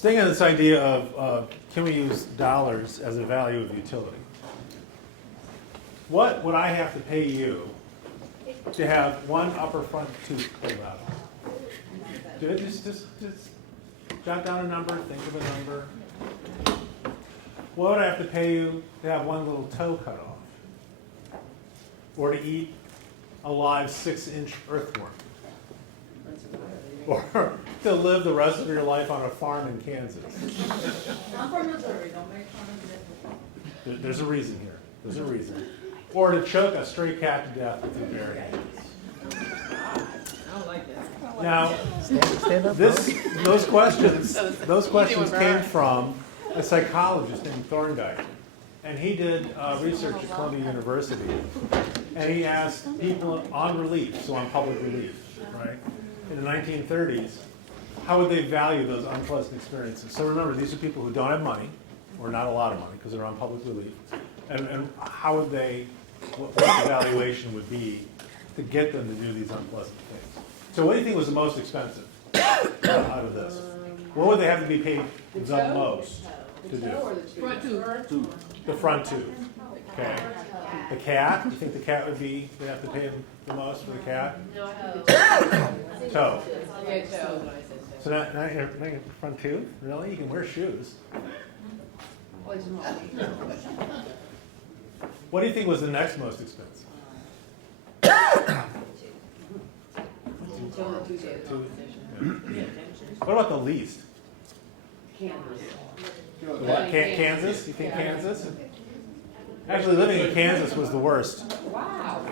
Staying on this idea of can we use dollars as a value of utility? What would I have to pay you to have one upper front tooth pulled out? Just jot down a number, think of a number. What would I have to pay you to have one little toe cut off? Or to eat a live 6-inch earthworm? Or to live the rest of your life on a farm in Kansas? I'm from Missouri, don't make fun of it. There's a reason here. There's a reason. Or to choke a stray cat to death with your bare hands. I don't like that. Now, Stand up. those questions came from a psychologist named Thorndike. And he did research at Columbia University. And he asked people on relief, so on public relief, right, in the 1930s, how would they value those unpleasant experiences? So remember, these are people who don't have money, or not a lot of money, because they're on public relief. And how would they, what the valuation would be to get them to do these unpleasant things? So what do you think was the most expensive out of this? What would they have to be paid the most to do? Front tooth. The front tooth. Okay. The cat, you think the cat would be, they'd have to pay them the most for the cat? Toe. Yeah, toe. So now you're making front tooth? Really? You can wear shoes. What do you think was the next most expensive? What about the least? What, Kansas? You think Kansas? Actually, living in Kansas was the worst. Wow.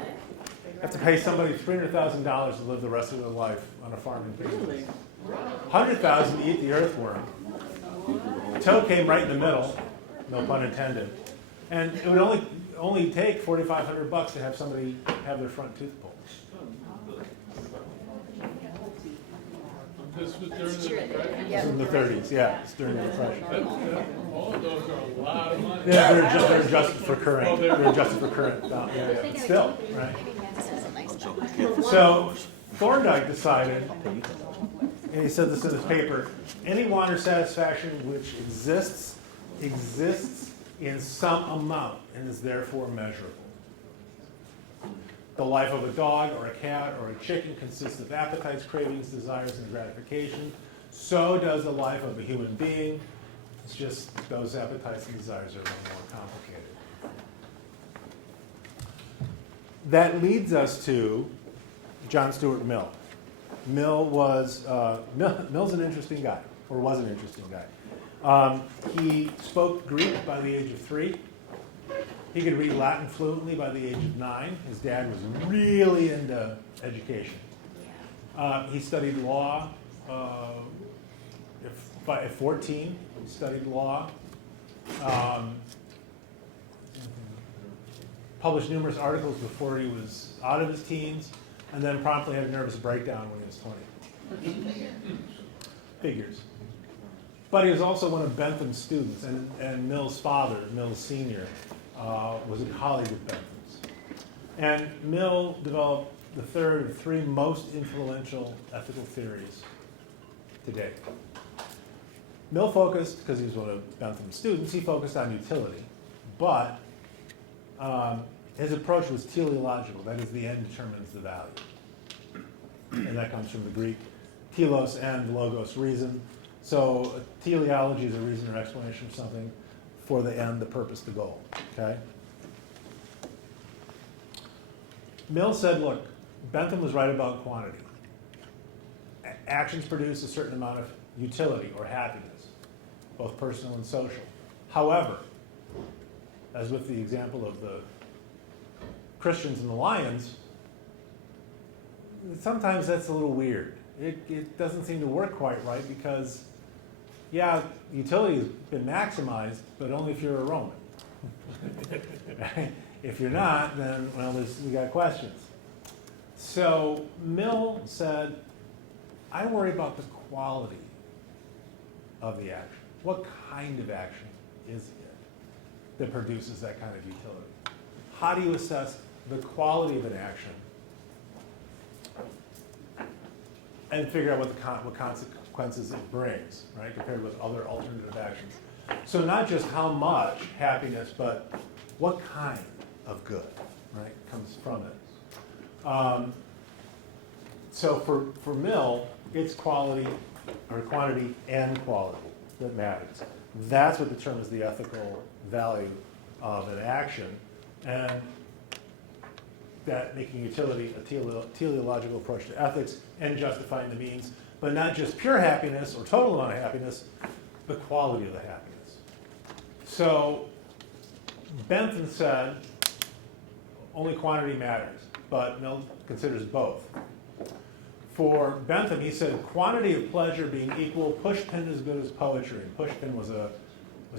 You have to pay somebody $300,000 to live the rest of their life on a farm in Kansas. $100,000 to eat the earthworm. Toe came right in the middle, no pun intended. And it would only take $4,500 to have somebody have their front tooth pulled. This was during the Depression? This was in the 30s, yeah, it's during the Depression. All of those are a lot of money. Yeah, they're adjusted for current. They're adjusted for current. Yeah. Still, right? So Thorndike decided, and he said this in his paper, any want or satisfaction which exists in some amount and is therefore measurable. The life of a dog or a cat or a chicken consists of appetites, cravings, desires, and gratification. So does the life of a human being. It's just those appetites and desires are a little more complicated. That leads us to John Stuart Mill. Mill's an interesting guy, or was an interesting guy. He spoke Greek by the age of 3. He could read Latin fluently by the age of 9. His dad was really into education. He studied law. At 14, he studied law. Published numerous articles before he was out of his teens, and then promptly had a nervous breakdown when he was 20. Figures. But he was also one of Bentham's students, and Mill's father, Mill Sr., was a colleague of Bentham's. And Mill developed the third of 3 most influential ethical theories today. Mill focused, because he was one of Bentham's students, he focused on utility. But his approach was teleological, that is, the end determines the value. And that comes from the Greek telos and logos, reason. So teleology is a reason or explanation of something for the end, the purpose, the goal. Okay? Mill said, look, Bentham was right about quantity. Actions produce a certain amount of utility or happiness, both personal and social. However, as with the example of the Christians and the lions, sometimes that's a little weird. It doesn't seem to work quite right because, yeah, utility has been maximized, but only if you're a Roman. If you're not, then, well, we got questions. So Mill said, I worry about the quality of the action. What kind of action is it that produces that kind of utility? How do you assess the quality of an action and figure out what consequences it brings, right, compared with other alternative actions. So not just how much happiness, but what kind of good, right, comes from it. So for Mill, it's quality or quantity and quality that matters. That's what determines the ethical value of an action, and that making utility a teleological approach to ethics and justifying the means, but not just pure happiness or total amount of happiness, the quality of the happiness. So Bentham said only quantity matters, but Mill considers both. For Bentham, he said quantity of pleasure being equal, pushpin as good as poetry. And pushpin was a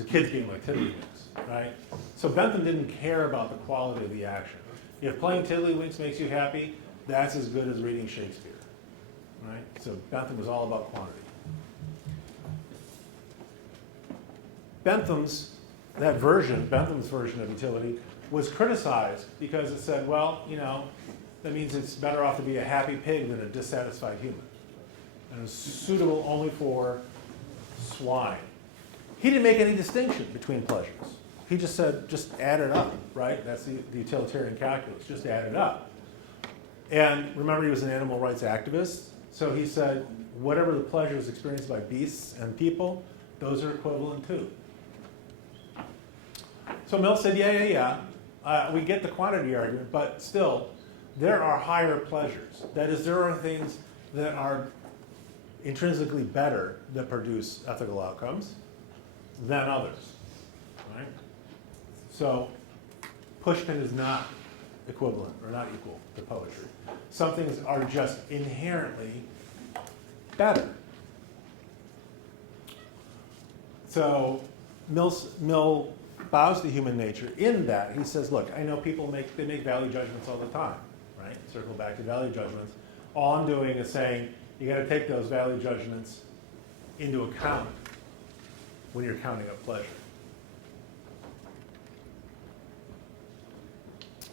kid's game like tiddlywinks, right? So Bentham didn't care about the quality of the action. If playing tiddlywinks makes you happy, that's as good as reading Shakespeare, right? So Bentham was all about quantity. Bentham's version of utility was criticized because it said, well, that means it's better off to be a happy pig than a dissatisfied human. And it's suitable only for swine. He didn't make any distinction between pleasures. He just said, just add it up, right? That's the utilitarian calculus, just add it up. And remember, he was an animal rights activist, so he said, whatever the pleasures experienced by beasts and people, those are equivalent too. So Mill said, yeah, we get the quantity argument, but still, there are higher pleasures. That is, there are things that are intrinsically better that produce ethical outcomes than others, right? So pushpin is not equivalent or not equal to poetry. Some things are just inherently better. So Mill bows to human nature in that he says, look, I know people make value judgments all the time, right? Circle back to value judgments. All I'm doing is saying you got to take those value judgments into account when you're counting up pleasure.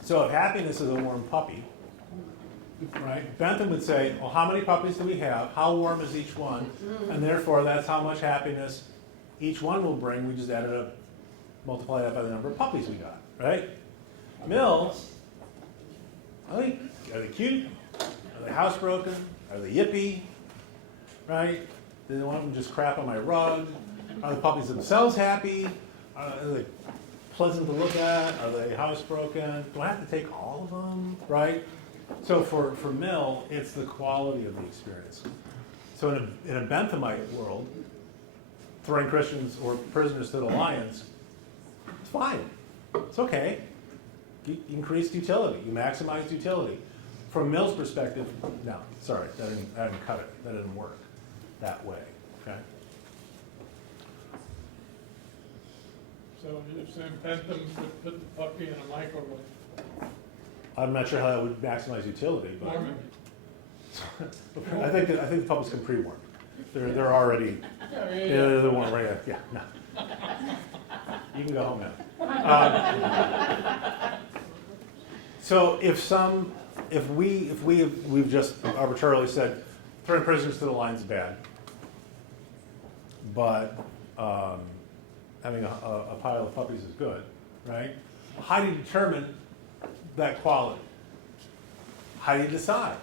So if happiness is a warm puppy, right, Bentham would say, well, how many puppies do we have? How warm is each one? And therefore, that's how much happiness each one will bring. We just added up, multiply that by the number of puppies we got, right? Mill, are they cute? Are they housebroken? Are they yippy? Right? Do they want them to just crap on my rug? Are the puppies themselves happy? Are they pleasant to look at? Are they housebroken? Do I have to take all of them? Right? So for Mill, it's the quality of the experience. So in a Benthamite world, throwing Christians or prisoners to the lions, it's fine. It's okay. You increased utility. You maximized utility. From Mill's perspective, no, sorry, that didn't cut it. That didn't work that way. Okay. So you're saying Bentham would put the puppy in a microwave? I'm not sure how that would maximize utility, but Warming. I think the puppies can pre-warm. They're already they're warm right now. Yeah, no. You can go home now. So if we've just arbitrarily said throwing prisoners to the lions is bad, but having a pile of puppies is good, right? How do you determine that quality? How do you decide?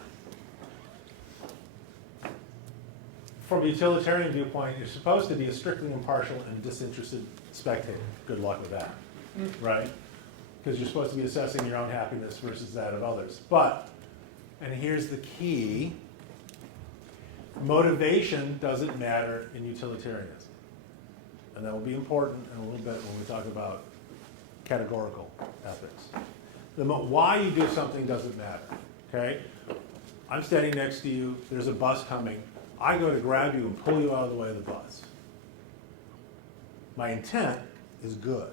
From a utilitarian viewpoint, you're supposed to be a strictly impartial and disinterested spectator. Good luck with that, right? Because you're supposed to be assessing your own happiness versus that of others. But, and here's the key, motivation doesn't matter in utilitarianism. And that will be important in a little bit when we talk about categorical ethics. Why you do something doesn't matter, okay? I'm standing next to you, there's a bus coming. I go to grab you and pull you out of the way of the bus. My intent is good.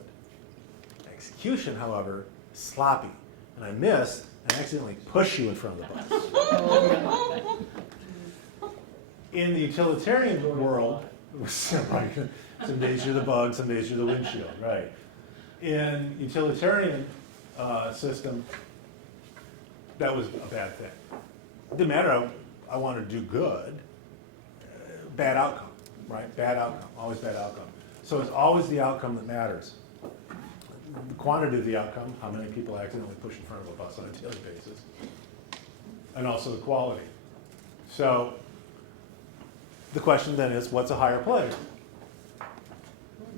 Execution, however, is sloppy. And I miss and accidentally push you in front of the bus. In the utilitarian world, some days you're the bug, some days you're the windshield, right? In utilitarian system, that was a bad thing. It didn't matter I want to do good, bad outcome, right? Bad outcome, always bad outcome. So it's always the outcome that matters. The quantity of the outcome, how many people accidentally push in front of a bus on a daily basis, and also the quality. So the question then is, what's a higher pleasure?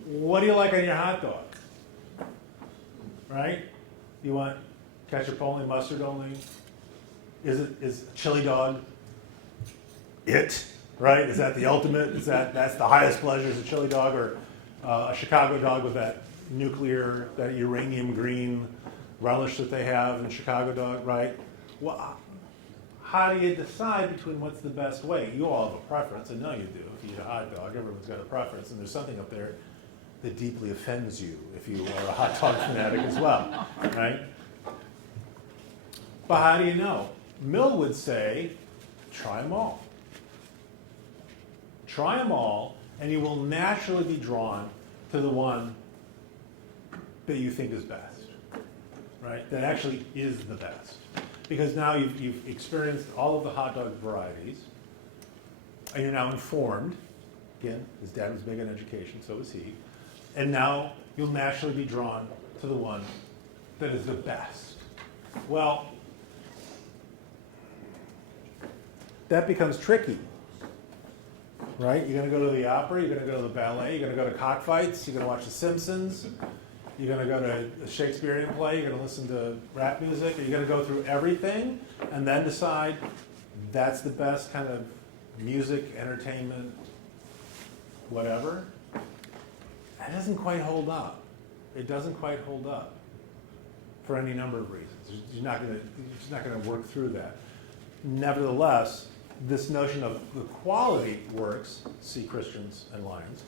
What do you like on your hot dog? Right? You want ketchup only, mustard only? Is chili dog it? Right? Is that the ultimate? That's the highest pleasure, is a chili dog, or a Chicago dog with that nuclear, that uranium green relish that they have in Chicago dog, right? Well, how do you decide between what's the best way? You all have a preference, I know you do. If you eat a hot dog, everyone's got a preference, and there's something up there that deeply offends you if you are a hot dog fanatic as well, right? But how do you know? Mill would say, try them all. Try them all, and you will naturally be drawn to the one that you think is best, right? That actually is the best. Because now you've experienced all of the hot dog varieties, and you're now informed. Again, his dad was big on education, so was he. And now you'll naturally be drawn to the one that is the best. Well, that becomes tricky, right? You're going to go to the opera, you're going to go to the ballet, you're going to go to cockfights, you're going to watch The Simpsons, you're going to go to a Shakespearean play, you're going to listen to rap music, or you're going to go through everything and then decide that's the best kind of music, entertainment, whatever. That doesn't quite hold up. It doesn't quite hold up for any number of reasons. You're not going to work through that. Nevertheless, this notion of the quality works, see Christians and Lions,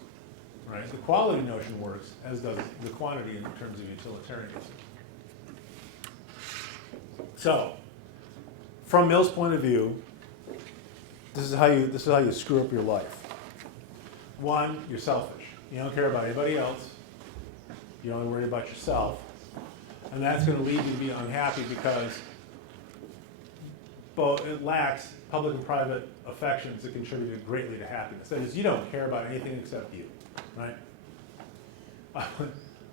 right? The quality notion works, as does the quantity in terms of utilitarianism. So, from Mill's point of view, this is how you screw up your life. One, you're selfish. You don't care about anybody else. You only worry about yourself. And that's going to lead you to be unhappy because it lacks public and private affections that contribute greatly to happiness. That is, you don't care about anything except you, right? I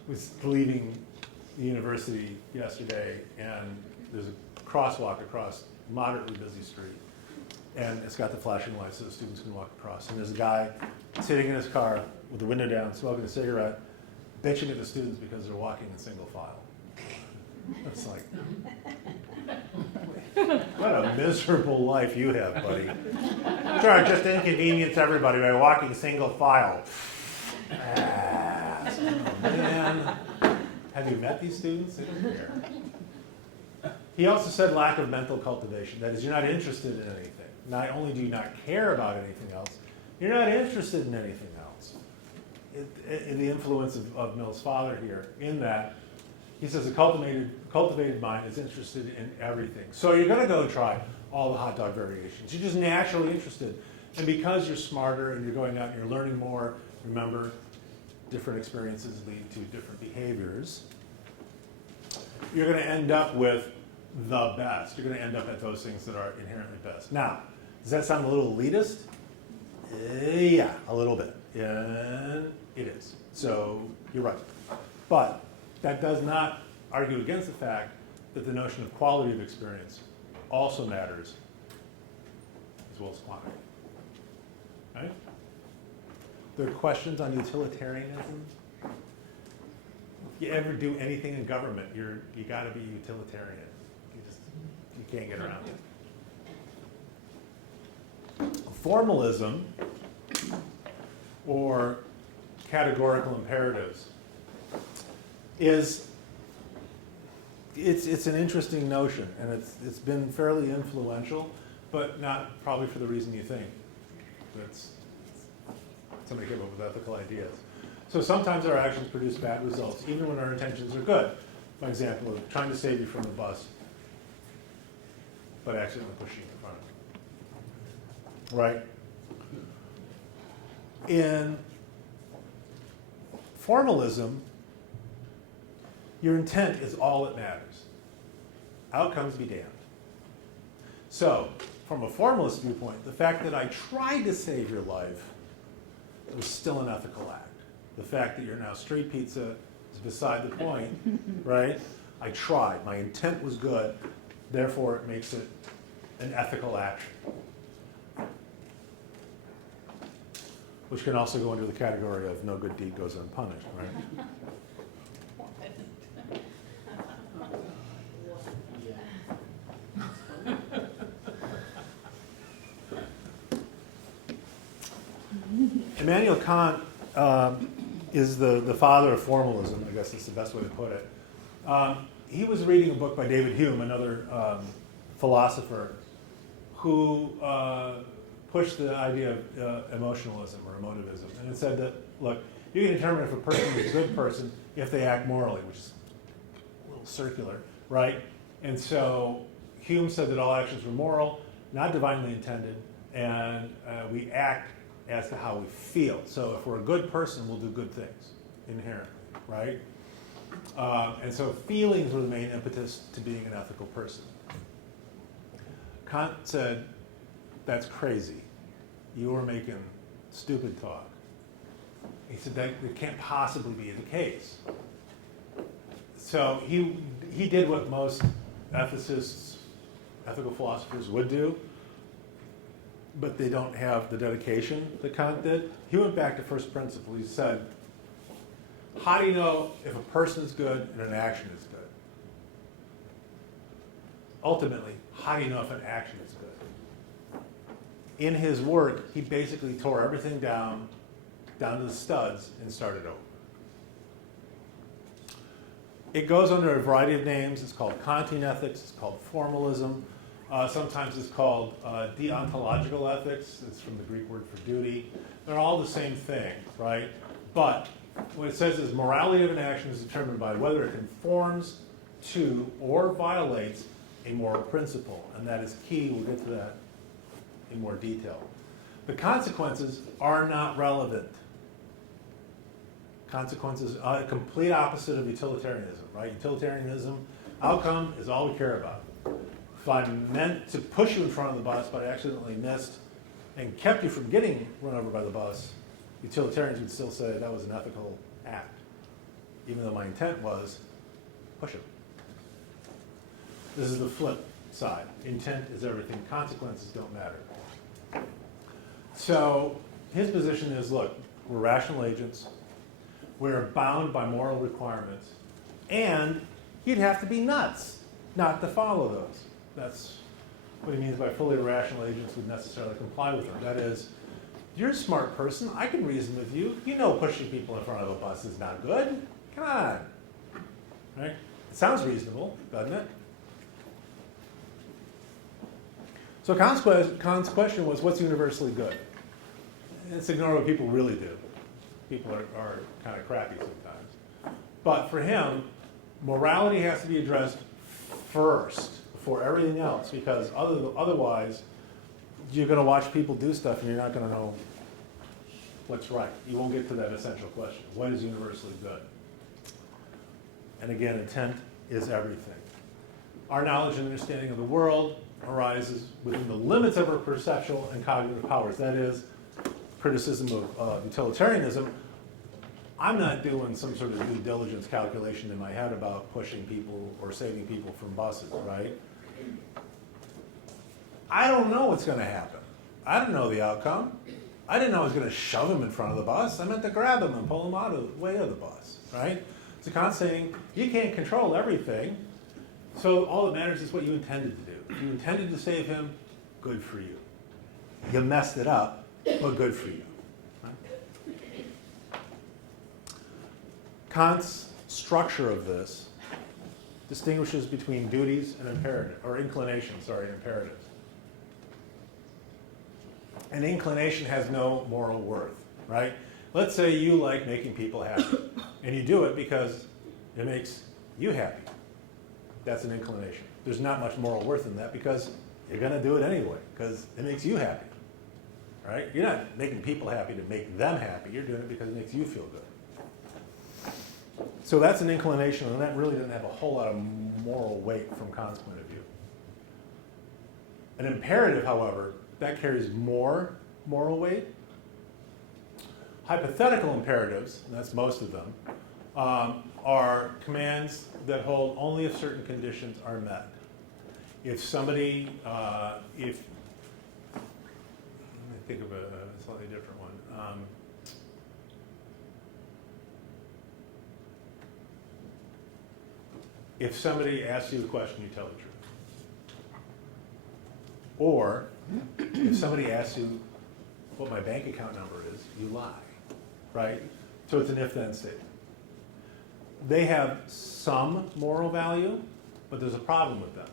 was leaving the university yesterday, and there's a crosswalk across a moderately busy street. And it's got the flashing lights so the students can walk across. And there's a guy sitting in his car with the window down, smoking a cigarette, bitching at the students because they're walking in single file. It's like, what a miserable life you have, buddy. Sure, just inconvenience everybody by walking single file. Man, have you met these students? They don't care. He also said lack of mental cultivation. That is, you're not interested in anything. Not only do you not care about anything else, you're not interested in anything else. In the influence of Mill's father here, in that he says a cultivated mind is interested in everything. So you're going to go try all the hot dog variations. You're just naturally interested. And because you're smarter and you're going out and you're learning more, remember, different experiences lead to different behaviors. You're going to end up with the best. You're going to end up at those things that are inherently best. Now, does that sound a little elitist? Yeah, a little bit. And it is. So you're right. But that does not argue against the fact that the notion of quality of experience also matters as well as quantity. Right? There are questions on utilitarianism. If you ever do anything in government, you got to be utilitarian. You can't get around it. Formalism, or categorical imperatives, it's an interesting notion, and it's been fairly influential, but not probably for the reason you think. Somebody came up with ethical ideas. So sometimes our actions produce bad results, even when our intentions are good. For example, of trying to save you from the bus, but accidentally pushing you in front of it. Right? In formalism, your intent is all that matters. Outcomes be damned. So, from a formalist viewpoint, the fact that I tried to save your life was still an ethical act. The fact that you're now street pizza is beside the point, right? I tried. My intent was good. Therefore, it makes it an ethical action. Which can also go into the category of no good deed goes unpunished, right? Immanuel Kant is the father of formalism, I guess that's the best way to put it. He was reading a book by David Hume, another philosopher, who pushed the idea of emotionalism or emotivism. And it said that, look, you can determine if a person is a good person if they act morally, which is a little circular, right? And so Hume said that all actions were moral, not divinely intended, and we act as to how we feel. So if we're a good person, we'll do good things inherently, right? And so feelings were the main impetus to being an ethical person. Kant said, that's crazy. You are making stupid talk. He said that it can't possibly be the case. So he did what most ethicists, ethical philosophers would do, but they don't have the dedication that Kant did. He went back to first principle. He said, how do you know if a person is good and an action is good? Ultimately, how do you know if an action is good? In his work, he basically tore everything down to the studs, and started over. It goes under a variety of names. It's called Kantian ethics. It's called formalism. Sometimes it's called deontological ethics. It's from the Greek word for duty. They're all the same thing, right? But what it says is morality of an action is determined by whether it conforms to or violates a moral principle. And that is key. We'll get to that in more detail. The consequences are not relevant. Consequences are a complete opposite of utilitarianism, right? Utilitarianism, outcome is all we care about. If I meant to push you in front of the bus, but I accidentally missed and kept you from getting run over by the bus, utilitarians would still say that was an ethical act, even though my intent was push him. This is the flip side. Intent is everything. Consequences don't matter. So his position is, look, we're rational agents. We're bound by moral requirements. And you'd have to be nuts not to follow those. That's what he means by fully rational agents would necessarily comply with them. That is, you're a smart person. I can reason with you. You know pushing people in front of a bus is not good. Come on. Right? It sounds reasonable, doesn't it? So Kant's question was, what's universally good? And let's ignore what people really do. People are kind of crappy sometimes. But for him, morality has to be addressed first before everything else, because otherwise you're going to watch people do stuff and you're not going to know what's right. You won't get to that essential question. What is universally good? And again, intent is everything. Our knowledge and understanding of the world arises within the limits of our perceptual and cognitive powers. That is, criticism of utilitarianism. I'm not doing some sort of due diligence calculation in my head about pushing people or saving people from buses, right? I don't know what's going to happen. I don't know the outcome. I didn't know I was going to shove him in front of the bus. I meant to grab him and pull him out of the way of the bus, right? So Kant's saying, you can't control everything, so all that matters is what you intended to do. If you intended to save him, good for you. You messed it up, but good for you. Right? Kant's structure of this distinguishes between duties and inclinations and imperatives. An inclination has no moral worth, right? Let's say you like making people happy, and you do it because it makes you happy. That's an inclination. There's not much moral worth in that because you're going to do it anyway because it makes you happy, right? You're not making people happy to make them happy. You're doing it because it makes you feel good. So that's an inclination, and that really doesn't have a whole lot of moral weight from Kant's point of view. An imperative, however, that carries more moral weight. Hypothetical imperatives, and that's most of them, are commands that hold only if certain conditions are met. If somebody, let me think of a slightly different one. If somebody asks you a question, you tell the truth. Or if somebody asks you what my bank account number is, you lie, right? So it's an if-then statement. They have some moral value, but there's a problem with them.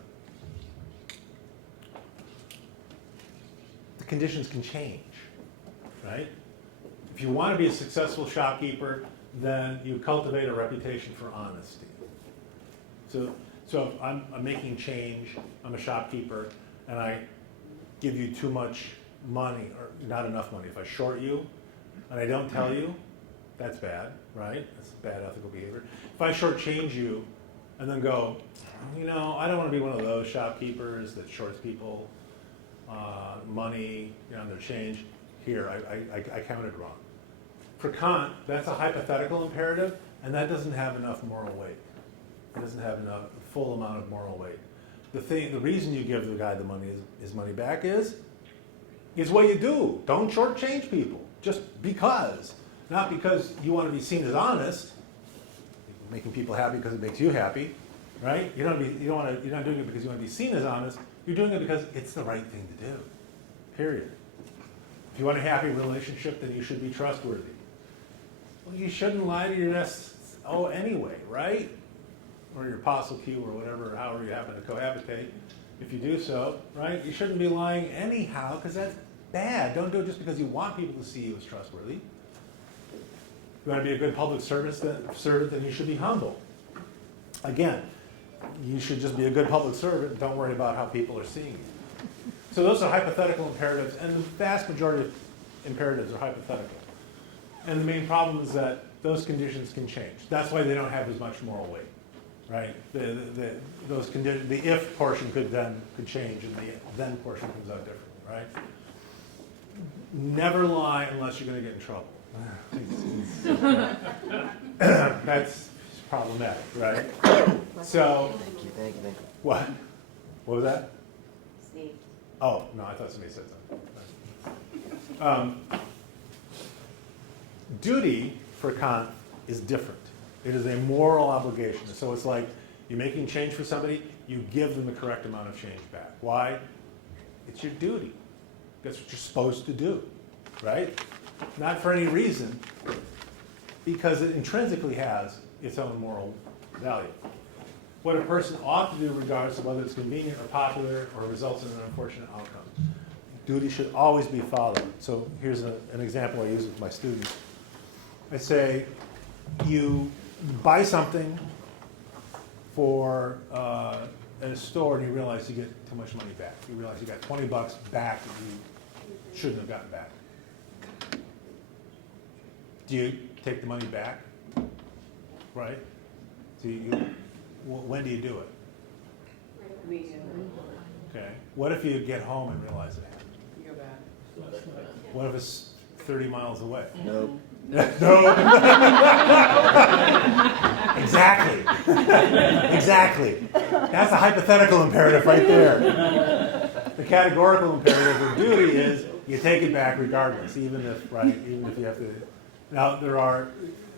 The conditions can change, right? If you want to be a successful shopkeeper, then you cultivate a reputation for honesty. So if I'm making change, I'm a shopkeeper, and I give you too much money, or not enough money. If I short you, and I don't tell you, that's bad, right? That's bad ethical behavior. If I shortchange you, and then go, I don't want to be one of those shopkeepers that shorts people money on their change. Here, I counted wrong. For Kant, that's a hypothetical imperative, and that doesn't have enough moral weight. It doesn't have enough full amount of moral weight. The reason you give the guy the money, his money back is what you do. Don't shortchange people just because, not because you want to be seen as honest. Making people happy because it makes you happy, right? You're not doing it because you want to be seen as honest. You're doing it because it's the right thing to do. Period. If you want a happy relationship, then you should be trustworthy. Well, you shouldn't lie to your SO anyway, right? Or your apostle Q or whatever, however you happen to cohabitate. If you do so, right, you shouldn't be lying anyhow because that's bad. Don't do it just because you want people to see you as trustworthy. If you want to be a good public servant, then you should be humble. Again, you should just be a good public servant. Don't worry about how people are seeing you. So those are hypothetical imperatives, and the vast majority of imperatives are hypothetical. And the main problem is that those conditions can change. That's why they don't have as much moral weight, right? Those conditions, the if portion could change, and the then portion comes out differently, right? Never lie unless you're going to get in trouble. That's problematic, right? So, Thank you. what? What was that? Steve. Oh, no, I thought somebody said something. Duty for Kant is different. It is a moral obligation. So it's like you're making change for somebody, you give them the correct amount of change back. Why? It's your duty. That's what you're supposed to do, right? Not for any reason, because it intrinsically has its own moral value. What a person ought to do, regardless of whether it's convenient or popular or results in an unfortunate outcome. Duty should always be followed. So here's an example I use with my students. I say, you buy something for at a store and you realize you get too much money back. You realize you got $20 back that you shouldn't have gotten back. Do you take the money back? Right? When do you do it? Okay. What if you get home and realize it happened? You go back. What if it's 30 miles away? Nope. No. Exactly. Exactly. That's a hypothetical imperative right there. The categorical imperative of duty is you take it back regardless, even if you have to. Now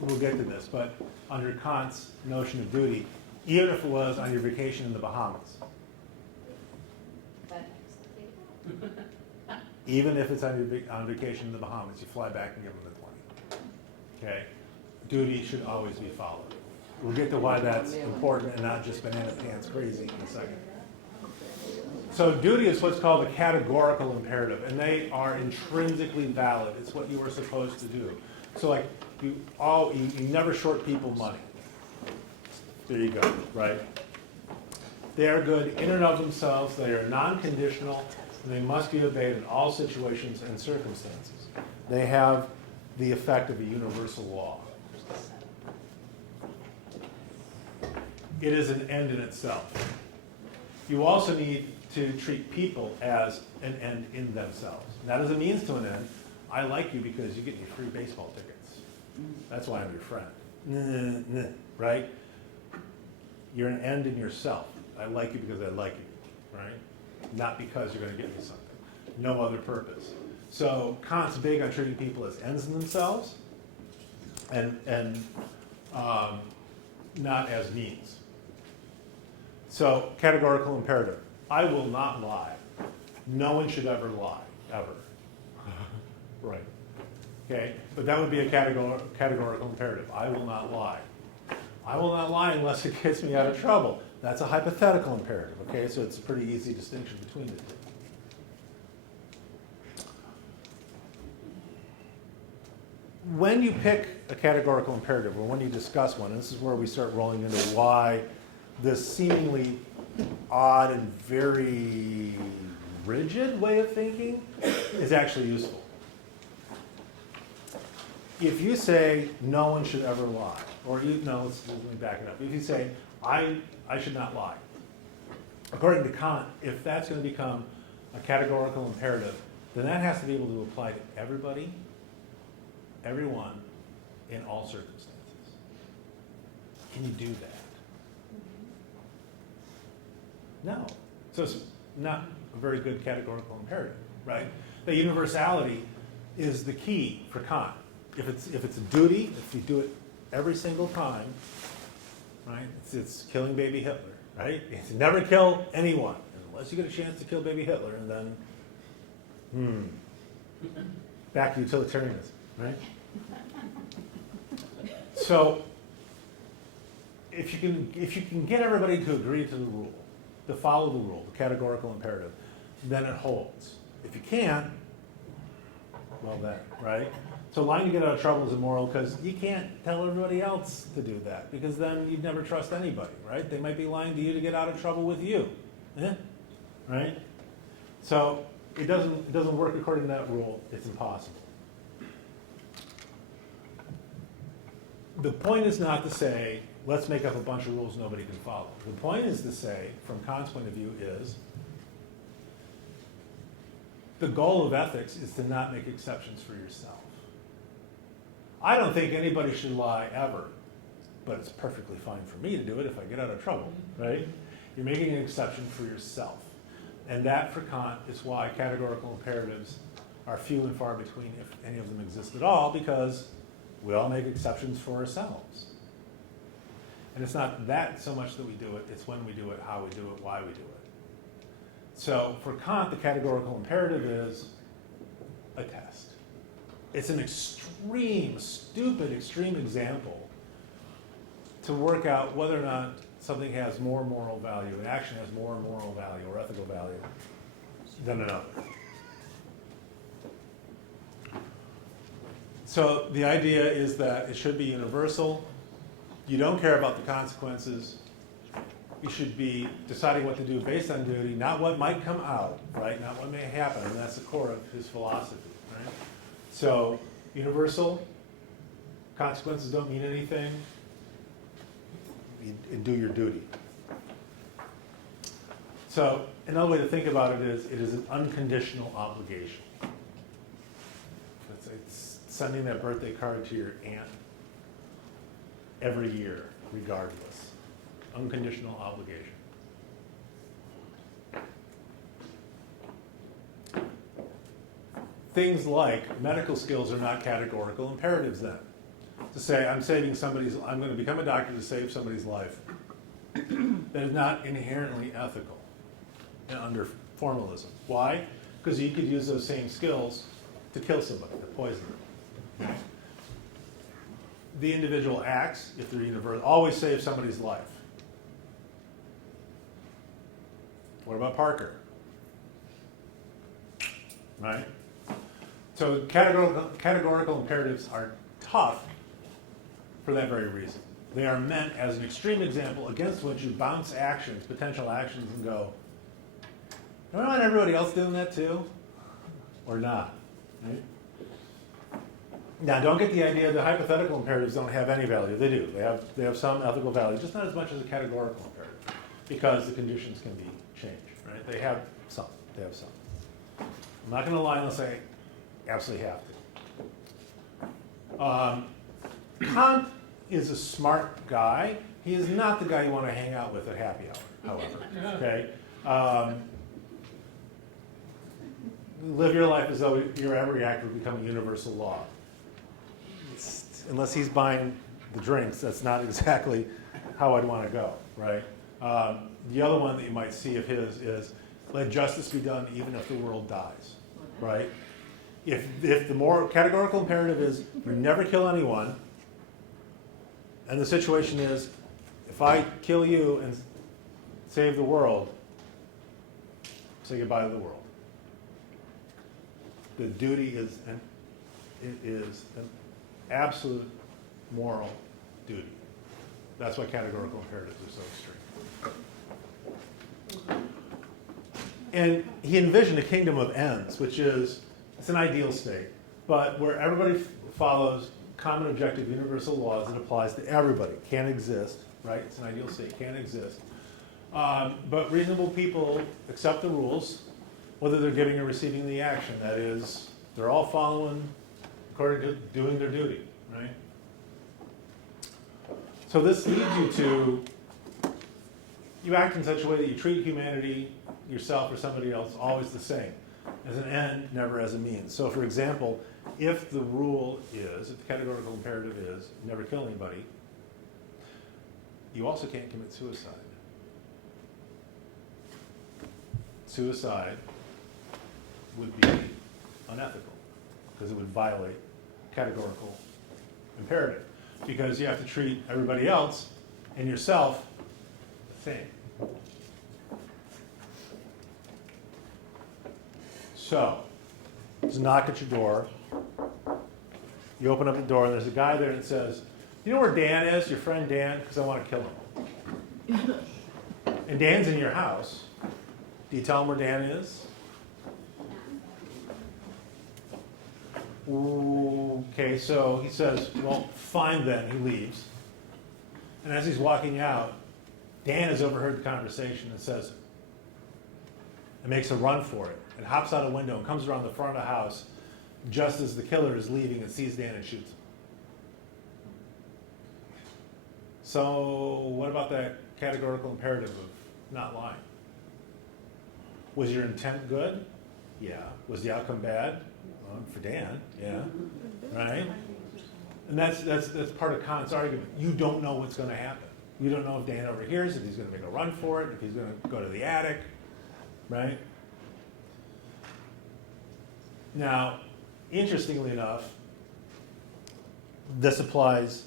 we'll get to this, but under Kant's notion of duty, even if it was on your vacation in the Bahamas, even if it's on vacation in the Bahamas, you fly back and give them the 20. Okay? Duty should always be followed. We'll get to why that's important and not just banana pants crazy in a second. So duty is what's called a categorical imperative, and they are intrinsically valid. It's what you are supposed to do. So like you never short people money. There you go, right? They are good in and of themselves. They are non-conditional, and they must be obeyed in all situations and circumstances. They have the effect of a universal law. It is an end in itself. You also need to treat people as an end in themselves. Not as a means to an end. I like you because you get me free baseball tickets. That's why I'm your friend. Right? You're an end in yourself. I like you because I like you, right? Not because you're going to get me something. No other purpose. So Kant's big on treating people as ends in themselves and not as means. So categorical imperative. I will not lie. No one should ever lie, ever. Right. Okay? But that would be a categorical imperative. I will not lie. I will not lie unless it gets me out of trouble. That's a hypothetical imperative, okay? So it's a pretty easy distinction between the two. When you pick a categorical imperative, or when you discuss one, and this is where we start rolling into why this seemingly odd and very rigid way of thinking is actually useful. If you say no one should ever lie, or let me back it up. If you say I should not lie, according to Kant, if that's going to become a categorical imperative, then that has to be able to apply to everybody, everyone, in all circumstances. Can you do that? No. So it's not a very good categorical imperative, right? The universality is the key for Kant. If it's a duty, if you do it every single time, right? It's killing baby Hitler, right? It's never kill anyone unless you get a chance to kill baby Hitler, and then back to utilitarianism, right? So if you can get everybody to agree to the rule, to follow the rule, the categorical imperative, then it holds. If you can't, well then, right? So lying to get out of trouble is immoral because you can't tell everybody else to do that, because then you'd never trust anybody, right? They might be lying to you to get out of trouble with you, right? So it doesn't work according to that rule. It's impossible. The point is not to say, let's make up a bunch of rules nobody can follow. The point is to say, from Kant's point of view, is the goal of ethics is to not make exceptions for yourself. I don't think anybody should lie ever, but it's perfectly fine for me to do it if I get out of trouble, right? You're making an exception for yourself. And that, for Kant, is why categorical imperatives are few and far between, if any of them exist at all, because we all make exceptions for ourselves. And it's not that so much that we do it, it's when we do it, how we do it, why we do it. So for Kant, the categorical imperative is a test. It's an extreme, stupid extreme example to work out whether or not something has more moral value, an action has more moral value or ethical value than another. So the idea is that it should be universal. You don't care about the consequences. You should be deciding what to do based on duty, not what might come out, right? Not what may happen, and that's the core of his philosophy, right? So universal, consequences don't mean anything. You do your duty. So another way to think about it is an unconditional obligation. It's sending that birthday card to your aunt every year, regardless. Unconditional obligation. Things like medical skills are not categorical imperatives then. To say, I'm going to become a doctor to save somebody's life, that is not inherently ethical under formalism. Why? Because you could use those same skills to kill somebody, to poison them. The individual acts, if they're universal, always save somebody's life. What about Parker? Right? So categorical imperatives are tough for that very reason. They are meant as an extreme example against which you bounce actions, potential actions, and go, do I want everybody else doing that too? Or not? Right? Now, don't get the idea that hypothetical imperatives don't have any value. They do. They have some ethical value, just not as much as a categorical imperative, because the conditions can be changed. Right? They have some. They have some. I'm not going to lie unless I absolutely have to. Kant is a smart guy. He is not the guy you want to hang out with at happy hour, however. Okay? Live your life as though your every act would become a universal law. Unless he's buying the drinks, that's not exactly how I'd want to go, right? The other one that you might see of his is let justice be done even if the world dies, right? If the more categorical imperative is you never kill anyone, and the situation is if I kill you and save the world, say goodbye to the world. The duty is an absolute moral duty. That's why categorical imperatives are so extreme. And he envisioned a kingdom of ends, which is, it's an ideal state, but where everybody follows common objective universal laws that applies to everybody. Can't exist, right? It's an ideal state, can't exist. But reasonable people accept the rules, whether they're giving or receiving the action. That is, they're all following according to doing their duty, right? So this leads you to, you act in such a way that you treat humanity, yourself, or somebody else always the same, as an end, never as a means. So for example, if the rule is, if the categorical imperative is, never kill anybody, you also can't commit suicide. Suicide would be unethical because it would violate categorical imperative because you have to treat everybody else and yourself the same. So, there's a knock at your door. You open up the door and there's a guy there that says, you know where Dan is, your friend Dan? Because I want to kill him. And Dan's in your house. Do you tell him where Dan is? Okay, so he says, well, fine then. He leaves. And as he's walking out, Dan has overheard the conversation and says, and makes a run for it, and hops out a window and comes around the front of the house just as the killer is leaving and sees Dan and shoots him. So what about that categorical imperative of not lying? Was your intent good? Yeah. Was the outcome bad? For Dan, yeah. Right? And that's part of Kant's argument. You don't know what's going to happen. You don't know if Dan overhears, if he's going to make a run for it, if he's going to go to the attic, right? Now, interestingly enough, this applies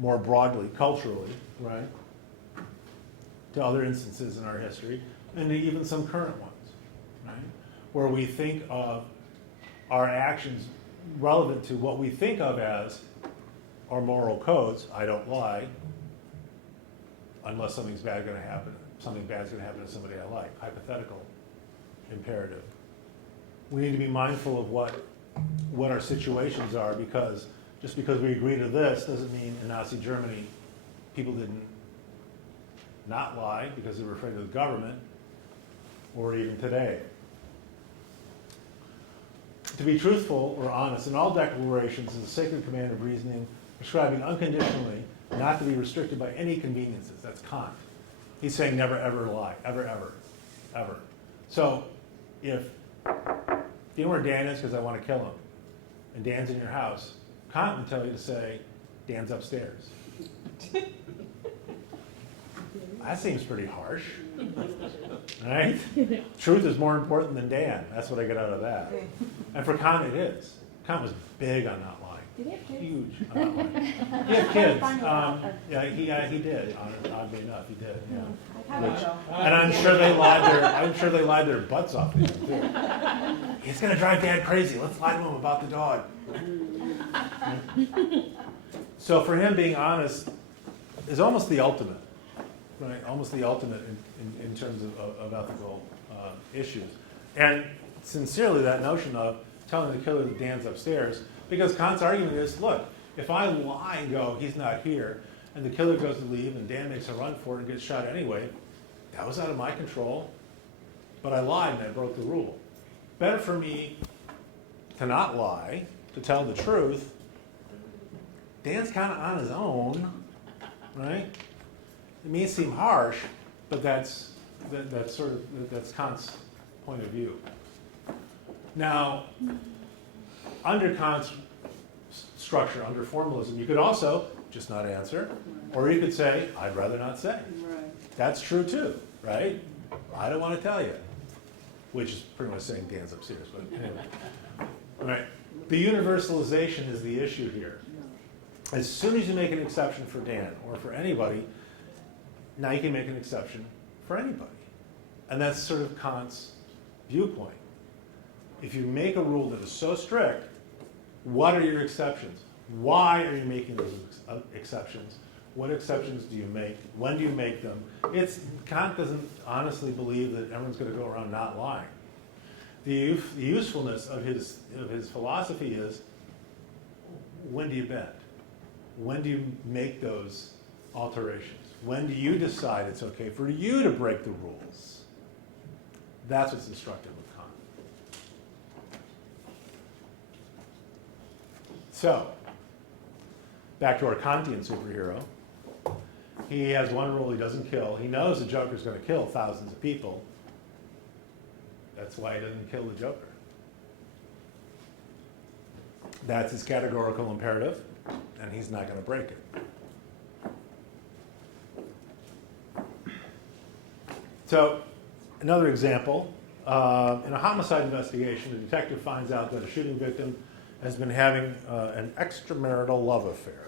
more broadly, culturally, right, to other instances in our history, and to even some current ones, right, where we think of our actions relevant to what we think of as our moral codes. I don't lie unless something's bad going to happen. Something bad's going to happen to somebody I like. Hypothetical imperative. We need to be mindful of what our situations are, because just because we agree to this doesn't mean in Nazi Germany people didn't not lie because they were afraid of the government, or even today. To be truthful or honest in all declarations is a sacred command of reasoning, prescribing unconditionally not to be restricted by any conveniences. That's Kant. He's saying never ever lie, ever, ever, ever. So if you know where Dan is because I want to kill him, and Dan's in your house, Kant would tell you to say, Dan's upstairs. That seems pretty harsh, right? Truth is more important than Dan. That's what I get out of that. And for Kant, it is. Kant was big on not lying. Did he have kids? Huge on not lying. He had kids. Yeah, he did. Oddly enough, he did. Yeah. And I'm sure they lied their butts off to him too. It's gonna drive Dad crazy. Let's lie to him about the dog. So for him, being honest is almost the ultimate, right? Almost the ultimate in terms of ethical issues. And sincerely, that notion of telling the killer that Dan's upstairs, because Kant's argument is, look, if I lie and go, he's not here, and the killer goes to leave and Dan makes a run for it and gets shot anyway, that was out of my control. but I lied and I broke the rule. Better for me to not lie, to tell the truth. Dan's kind of on his own, right? It may seem harsh, but that's Kant's point of view. Now, under Kant's structure, under formalism, you could also just not answer, or you could say, I'd rather not say. Right. That's true too, right? I don't want to tell you, which is pretty much saying Dan's upstairs, but anyway. All right, the universalization is the issue here. As soon as you make an exception for Dan or for anybody, now you can make an exception for anybody. And that's sort of Kant's viewpoint. If you make a rule that is so strict, what are your exceptions? Why are you making those exceptions? What exceptions do you make? When do you make them? Kant doesn't honestly believe that everyone's going to go around not lying. The usefulness of his philosophy is, when do you bend? When do you make those alterations? When do you decide it's okay for you to break the rules? That's what's instructive with Kant. So, back to our Kantian superhero. He has one rule: he doesn't kill. He knows the Joker's going to kill thousands of people. That's why he doesn't kill the Joker. That's his categorical imperative, and he's not going to break it. So, another example, in a homicide investigation, a detective finds out that a shooting victim has been having an extramarital love affair.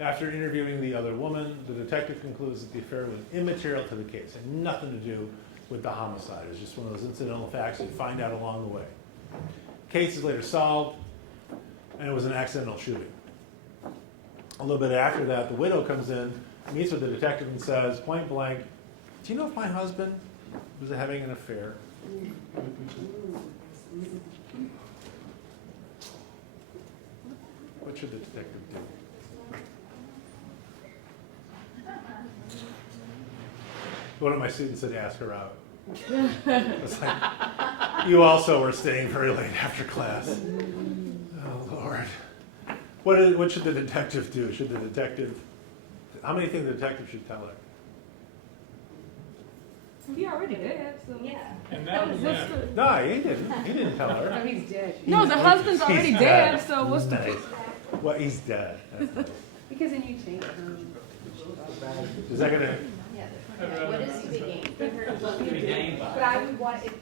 After interviewing the other woman, the detective concludes that the affair was immaterial to the case and nothing to do with the homicide. It's just one of those incidental facts you find out along the way. Case is later solved, and it was an accidental shooting. A little bit after that, the widow comes in, meets with the detective, and says, point blank, do you know if my husband was having an affair? What should the detective do? One of my students said, ask her out. It's like, you also were staying very late after class. Oh, Lord. What should the detective do? How many think the detective should tell her? He already did, so. Yeah. And now the man. No, he didn't. He didn't tell her. No, he's dead. No, the husband's He's already dead, so what's the... Nice. Well, he's dead. That's nice. Because then you change Is that going to... What is he gain? But I would want, if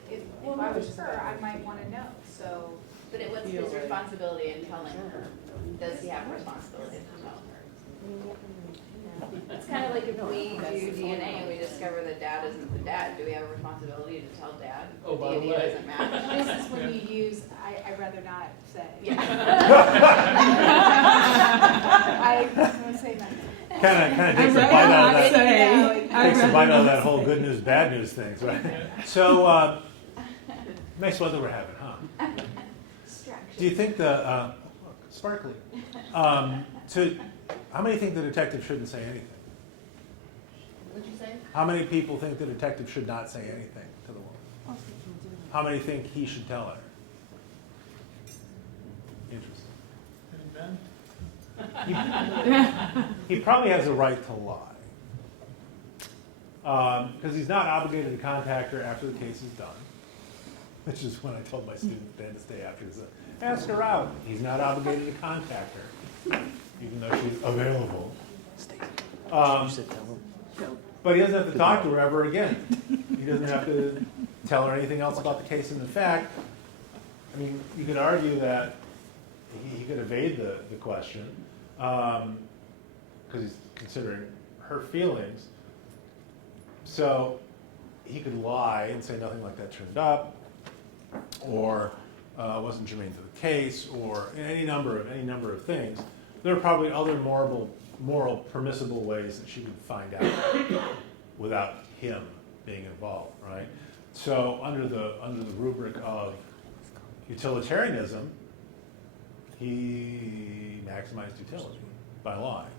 I was her, I might want to know, so. But what's his responsibility in telling her? Does he have a responsibility to tell her? It's kind of like if we do DNA and we discover that dad isn't the dad, do we have a responsibility to tell dad? Oh, by the DNA way. doesn't match. This is when you use, I'd rather not say. Yeah. I won't say that. Kind of takes a I'd bite out rather of not that. say. Takes a bite out of that whole good news, bad news things, right? So, nice weather we're having, huh? Do you think sparkly. How many think the detective shouldn't say anything? What'd you say? How many people think the detective should not say anything to the woman? How many think he should tell her? Interesting. And men? He probably has a right to lie. Because he's not obligated to contact her after the case is done. Which is when I told my student they had to stay after. He said, ask her out. He's not obligated to contact her, even though she's available. But he doesn't have to talk to her ever again. He doesn't have to tell her anything else about the case. And in fact, I mean, you could argue that he could evade the question because he's considering her feelings. So he could lie and say nothing like that turned up, or wasn't germane to the case, or any number of things. There are probably other moral permissible ways that she could find out without him being involved, right? So under the rubric of utilitarianism, he maximized utility by lying,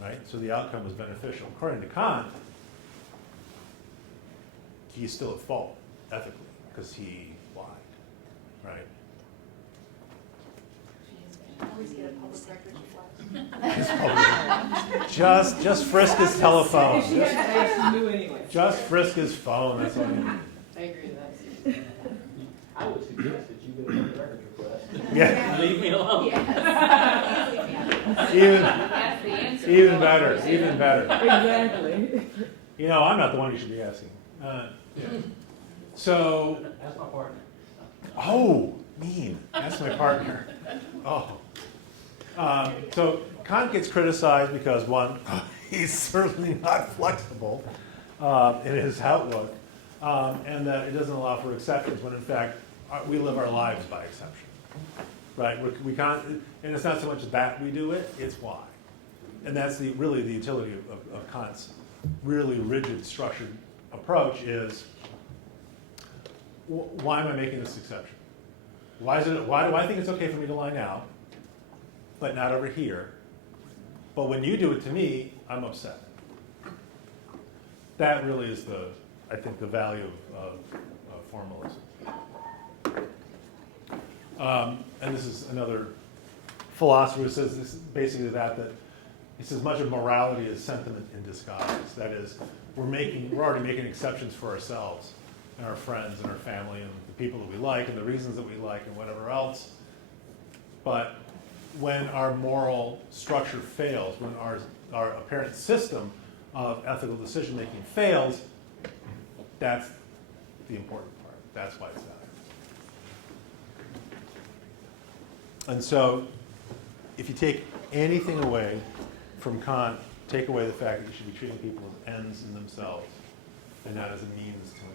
right? So the outcome was beneficial. According to Kant, he's still at fault ethically because he lied, right? Always get a public records request. Just frisk his telephone. She had to ask you anyway. Just frisk his phone. That's all you need. I agree with that. I would suggest that you get a public records request. Yeah. Leave me alone. Yes. Even That's the answer. even better. Even better. Exactly. You know, I'm not the one you should be asking. So, That's my partner. oh, mean. That's my partner. Oh. So Kant gets criticized because, one, he's certainly not flexible in his outlook, and that it doesn't allow for exceptions, when in fact, we live our lives by exception. Right? We can't, and it's not so much that we do it, it's why. And that's really the utility of Kant's really rigid, structured approach is, why am I making this exception? Why do I think it's okay for me to lie now, but not over here? But when you do it to me, I'm upset. That really is I think, the value of formalism. And this is another philosopher who says this, basically that he says much of morality is sentiment in disguise. That is, we're already making exceptions for ourselves and our friends and our family and the people that we like and the reasons that we like and whatever else. But when our moral structure fails, when our apparent system of ethical decision-making fails, that's the important part. That's why it's valuable. And so, if you take anything away from Kant, take away the fact that you should be treating people as ends in themselves and not as a means to an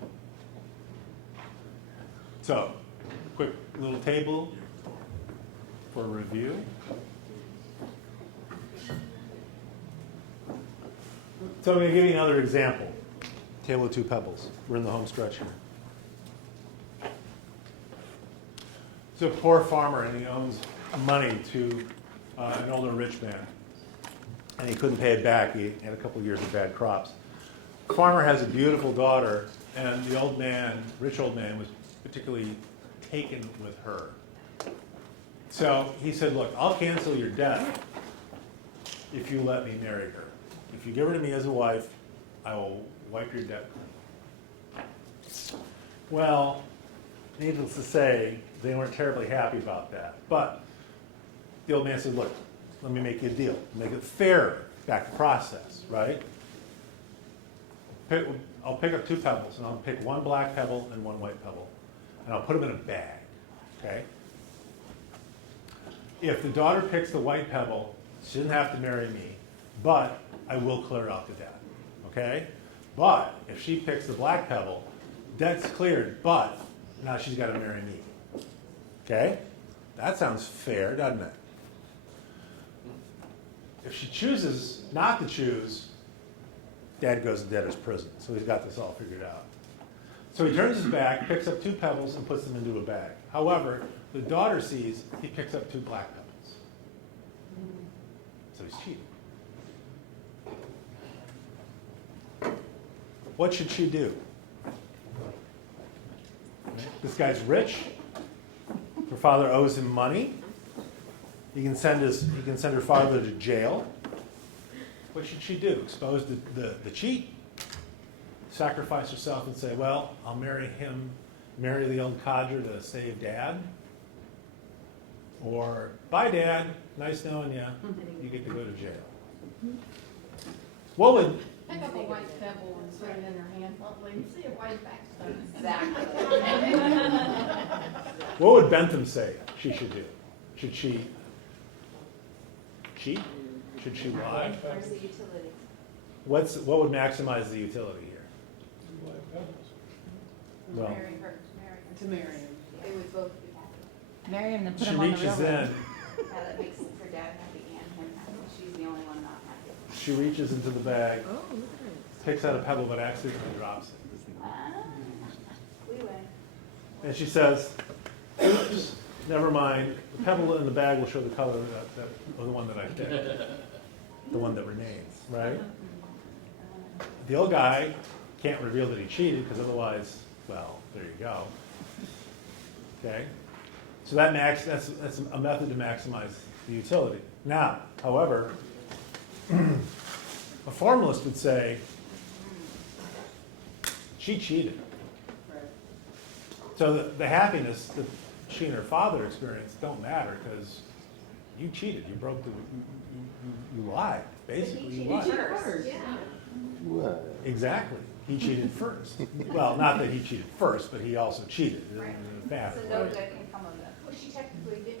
end. So, quick little table for review. So I'm going to give you another example. Table of two pebbles. We're in the home stretch here. So a poor farmer, and he owes money to an older rich man. And he couldn't pay it back. He had a couple of years of bad crops. The farmer has a beautiful daughter, and the old man, rich old man, was particularly taken with her. So he said, look, I'll cancel your debt if you let me marry her. If you give her to me as a wife, I will wipe your debt clean. Well, needless to say, they weren't terribly happy about that. But the old man said, look, let me make you a deal. Make it fair, back process, right? I'll pick up two pebbles, and I'll pick one black pebble and one white pebble, and I'll put them in a bag, okay? If the daughter picks the white pebble, she doesn't have to marry me, but I will clear out the debt, okay? But if she picks the black pebble, debt's cleared, but now she's got to marry me, okay? That sounds fair, doesn't it? If she chooses not to choose, Dad goes to debtor's prison, so he's got this all figured out. So he turns his back, picks up two pebbles, and puts them into a bag. However, the daughter sees he picks up two black pebbles. So he's cheating. What should she do? This guy's rich. Her father owes him money. He can send her father to jail. What should she do? Expose the cheat? Sacrifice herself and say, well, I'll marry the old codger to save Dad? Or, bye Dad, nice knowing you, you get to go to jail. What would, Pick up a white pebble and put it in her hand. Let me see a white backstone. Exactly. what would Bentham say she should do? Should she cheat? Should she lie? Where's the utility? What would maximize the utility here? Black pebbles. Well, Marry her. To marry him. They would both be happy. Marry him and put she him on the reaches railroad. in, Yeah, that makes her dad happy and him happy. She's the only one not happy. she reaches into the bag, Oh, look at picks out a pebble, but accidentally drops it. Ah, we win. And she says, oops, never mind. The pebble in the bag will show the color of the one that I picked. The one that remains, right? The old guy can't reveal that he cheated because otherwise, well, there you go. Okay? So that's a method to maximize the utility. Now, however, a formalist would say, she cheated. So the happiness that she and her father experienced don't matter because you cheated. You broke you lied. Basically, you lied. Exactly. He cheated first. Well, not that he cheated first, but he also cheated. It doesn't matter. So no good can come of that. Well, she technically didn't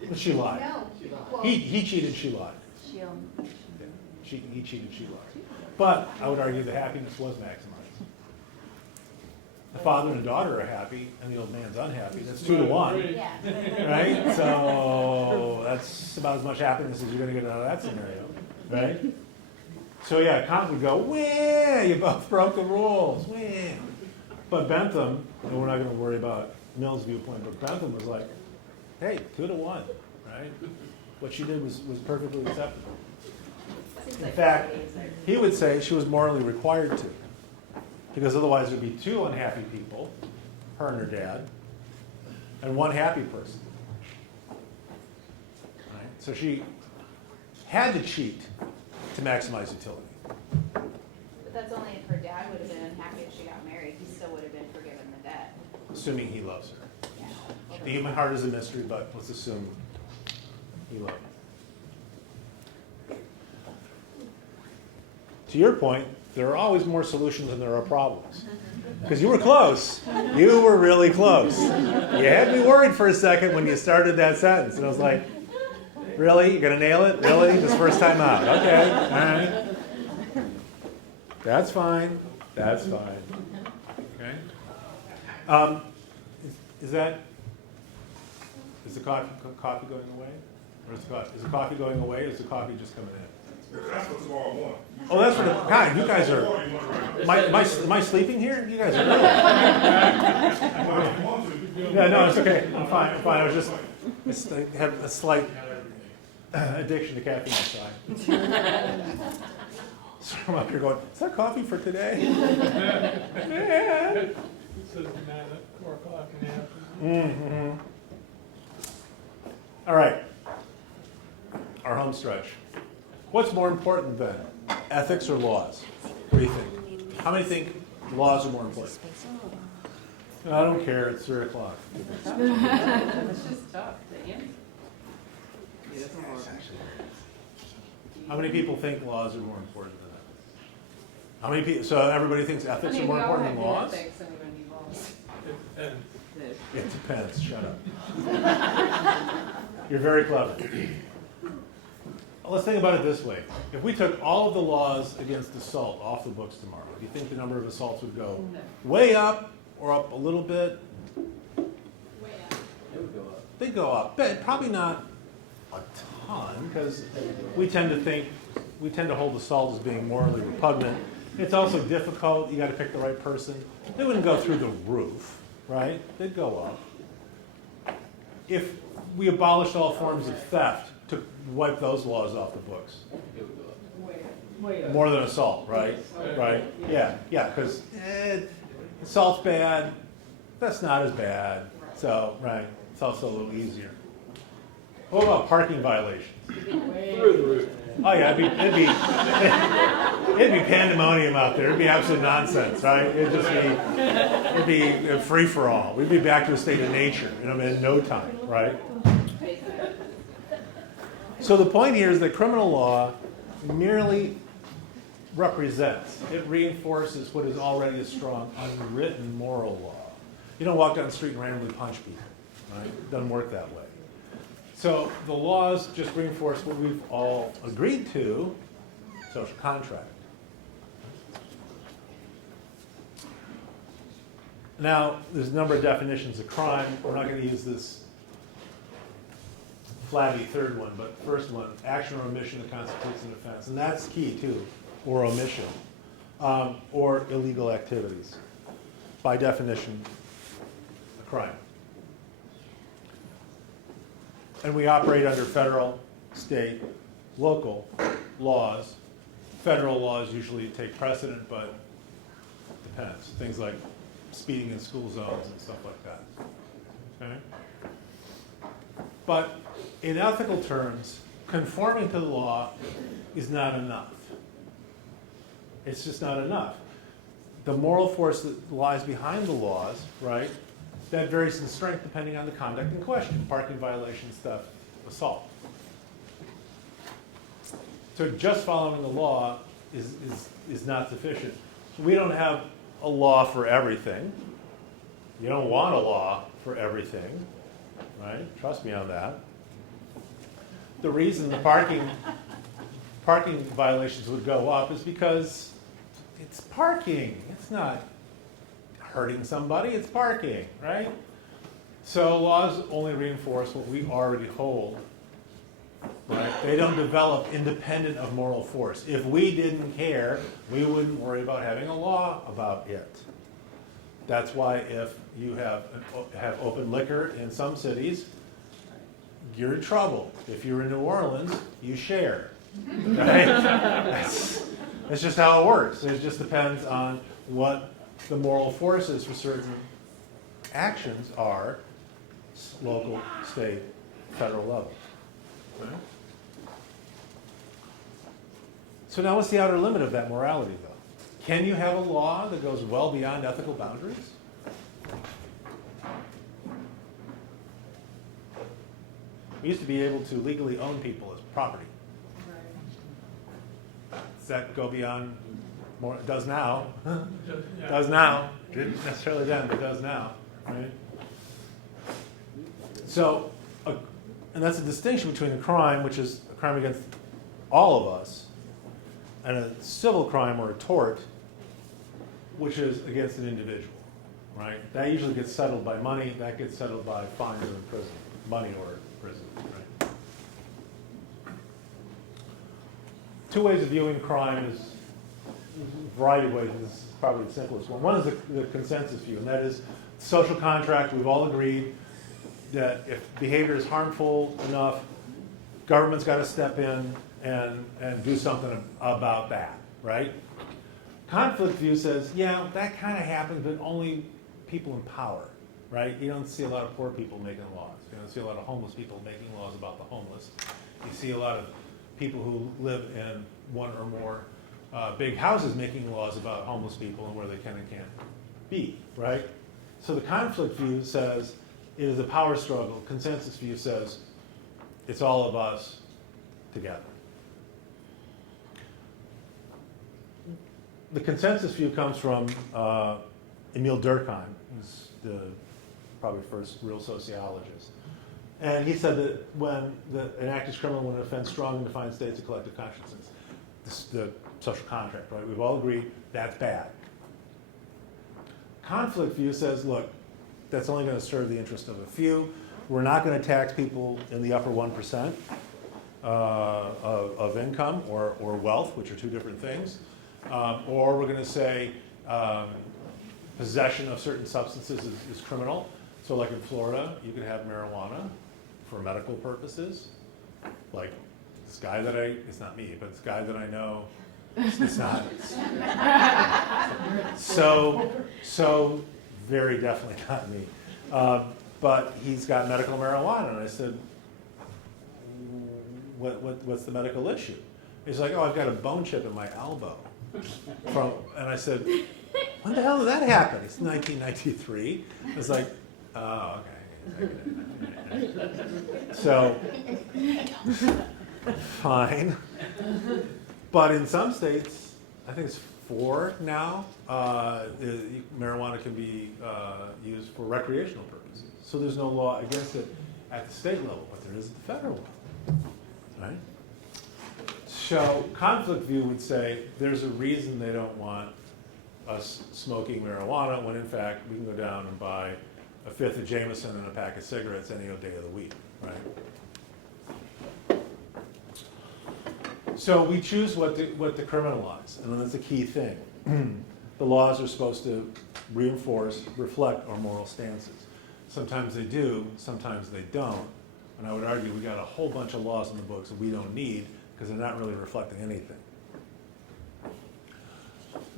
cheat. But she lied. No. Well, He cheated, she lied. He cheated, she lied. But I would argue the happiness was maximized. The father and daughter are happy, and the old man's unhappy. That's 2 to 1, Yeah. right? So that's about as much happiness as you're going to get out of that scenario, right? So yeah, Kant would go, wah, you both broke the rules, wah. But Bentham, and we're not going to worry about Mill's viewpoint, but Bentham was like, hey, 2 to 1, right? What she did was perfectly acceptable. Seems In like fact, nowadays, like- he would say she was morally required to, because otherwise there'd be 2 unhappy people, her and her dad, and 1 happy person. Right? So she had to cheat to maximize utility. But that's only if her dad would have been unhappy if she got married. He still would have been forgiven the debt. Assuming he loves her. Yeah. The human heart is a mystery, but let's assume he loved her. To your point, there are always more solutions than there are problems. Because you were close. You were really close. You had me worried for a second when you started that sentence. And I was like, really? You're going to nail it? Really? This first time out. Okay. All right. That's fine. That's fine. Okay. Is the coffee going away? Or is the coffee going away, or is the coffee just coming in? That's what tomorrow morning. Oh, that's for the, God, you guys are, am I sleeping here? You guys are really. Yeah, no, it's okay. I'm fine. I was just, I have a slight addiction to caffeine inside. So I'm up here going, is that coffee for today? Yeah. It says 9 at 4 o'clock in the afternoon. Mm-hmm. All right. Our home stretch. What's more important then, ethics or laws? What do you think? How many think laws are more important? I don't care. It's 3 o'clock. It's just tough to answer. How many people think laws are more important than ethics? How many people? So everybody thinks ethics are more important than laws? Ethics and we need laws. It depends. Shut up. You're very clever. Let's think about it this way. If we took all of the laws against assault off the books tomorrow, do you think the number of assaults would go way up or up a little bit? Way up. It would go up. They'd go up, but probably not a ton, because we tend to hold assault as being morally repugnant. It's also difficult. You got to pick the right person. They wouldn't go through the roof, right? They'd go up. If we abolished all forms of theft, to wipe those laws off the books, It would go up. Way up. more than assault, right? Right? Yeah, because assault's bad. That's not as bad. So, right, it's also a little easier. What about parking violations? Through the roof. Oh yeah, it'd be pandemonium out there. It'd be absolute nonsense, right? It'd be a free for all. We'd be back to a state of nature, in no time, right? So the point here is that criminal law merely represents, it reinforces what is already a strong, unwritten moral law. You don't walk down the street and randomly punch people, right? It doesn't work that way. So the laws just reinforce what we've all agreed to, social contract. Now, there's a number of definitions of crime. We're not going to use this flabby third one, but the first one, action or omission that constitutes an offense. And that's key too, or omission, or illegal activities. By definition, a crime. And we operate under federal, state, local laws Federal laws usually take precedent, but depends. Things like speeding in school zones and stuff like that. Okay? But in ethical terms, conforming to the law is not enough. It's just not enough. The moral force that lies behind the laws, right, that varies in strength depending on the conduct in question. Parking violations, theft, assault. So just following the law is not sufficient. We don't have a law for everything. You don't want a law for everything, right? Trust me on that. The reason the parking violations would go up is because it's parking. It's not hurting somebody, it's parking, right? So laws only reinforce what we already hold, right? They don't develop independent of moral force. If we didn't care, we wouldn't worry about having a law about it. That's why if you have open liquor in some cities, you're in trouble. If you're in New Orleans, you share, right? That's just how it works. It just depends on what the moral forces for certain actions are, local, state, federal level. Okay? So now what's the outer limit of that morality, though? Can you have a law that goes well beyond ethical boundaries? We used to be able to legally own people as property. Does that go beyond more? It does now. It does now. Didn't necessarily then, but does now. Right? So, and that's a distinction between a crime, which is a crime against all of us, and a civil crime or a tort, which is against an individual. Right? That usually gets settled by money. That gets settled by fines or imprisonment. Money or prison. Right? Two ways of viewing crime is a variety of ways. This is probably the simplest one. One is the consensus view, and that is social contract. We've all agreed that if behavior is harmful enough, government's got to step in and do something about that, right? Conflict view says, yeah, that kind of happens, but only people in power, right? You don't see a lot of poor people making laws. You don't see a lot of homeless people making laws about the homeless. You see a lot of people who live in one or more big houses making laws about homeless people and where they can and can't be, right? So the conflict view says it is a power struggle. Consensus view says it's all of us together. The consensus view comes from Emil Durkheim, who's the probably first real sociologist. And he said that when an act is criminal when it offends strong and defined states of collective consciousness. This is the social contract, right? We've all agreed that's bad. Conflict view says, look, that's only going to serve the interest of a few. We're not going to tax people in the upper 1% of income or wealth, which are two different things. Or we're going to say possession of certain substances is criminal. So like in Florida, you can have marijuana for medical purposes. Like this guy that it's not me, but this guy that I know, it's not. So very definitely not me. But he's got medical marijuana. And I said, what's the medical issue? He's like, oh, I've got a bone chip in my elbow. And I said, when the hell did that happen? It's 1993. I was like, oh, okay. So, fine. But in some states, I think it's 4 now, marijuana can be used for recreational purposes. So there's no law against it at the state level, but there is at the federal level, right? So conflict view would say there's a reason they don't want us smoking marijuana when in fact we can go down and buy a fifth of Jameson and a pack of cigarettes any day of the week, right? So we choose what to criminalize, and that's a key thing. The laws are supposed to reinforce, reflect our moral stances. Sometimes they do, sometimes they don't. And I would argue we got a whole bunch of laws in the books that we don't need because they're not really reflecting anything.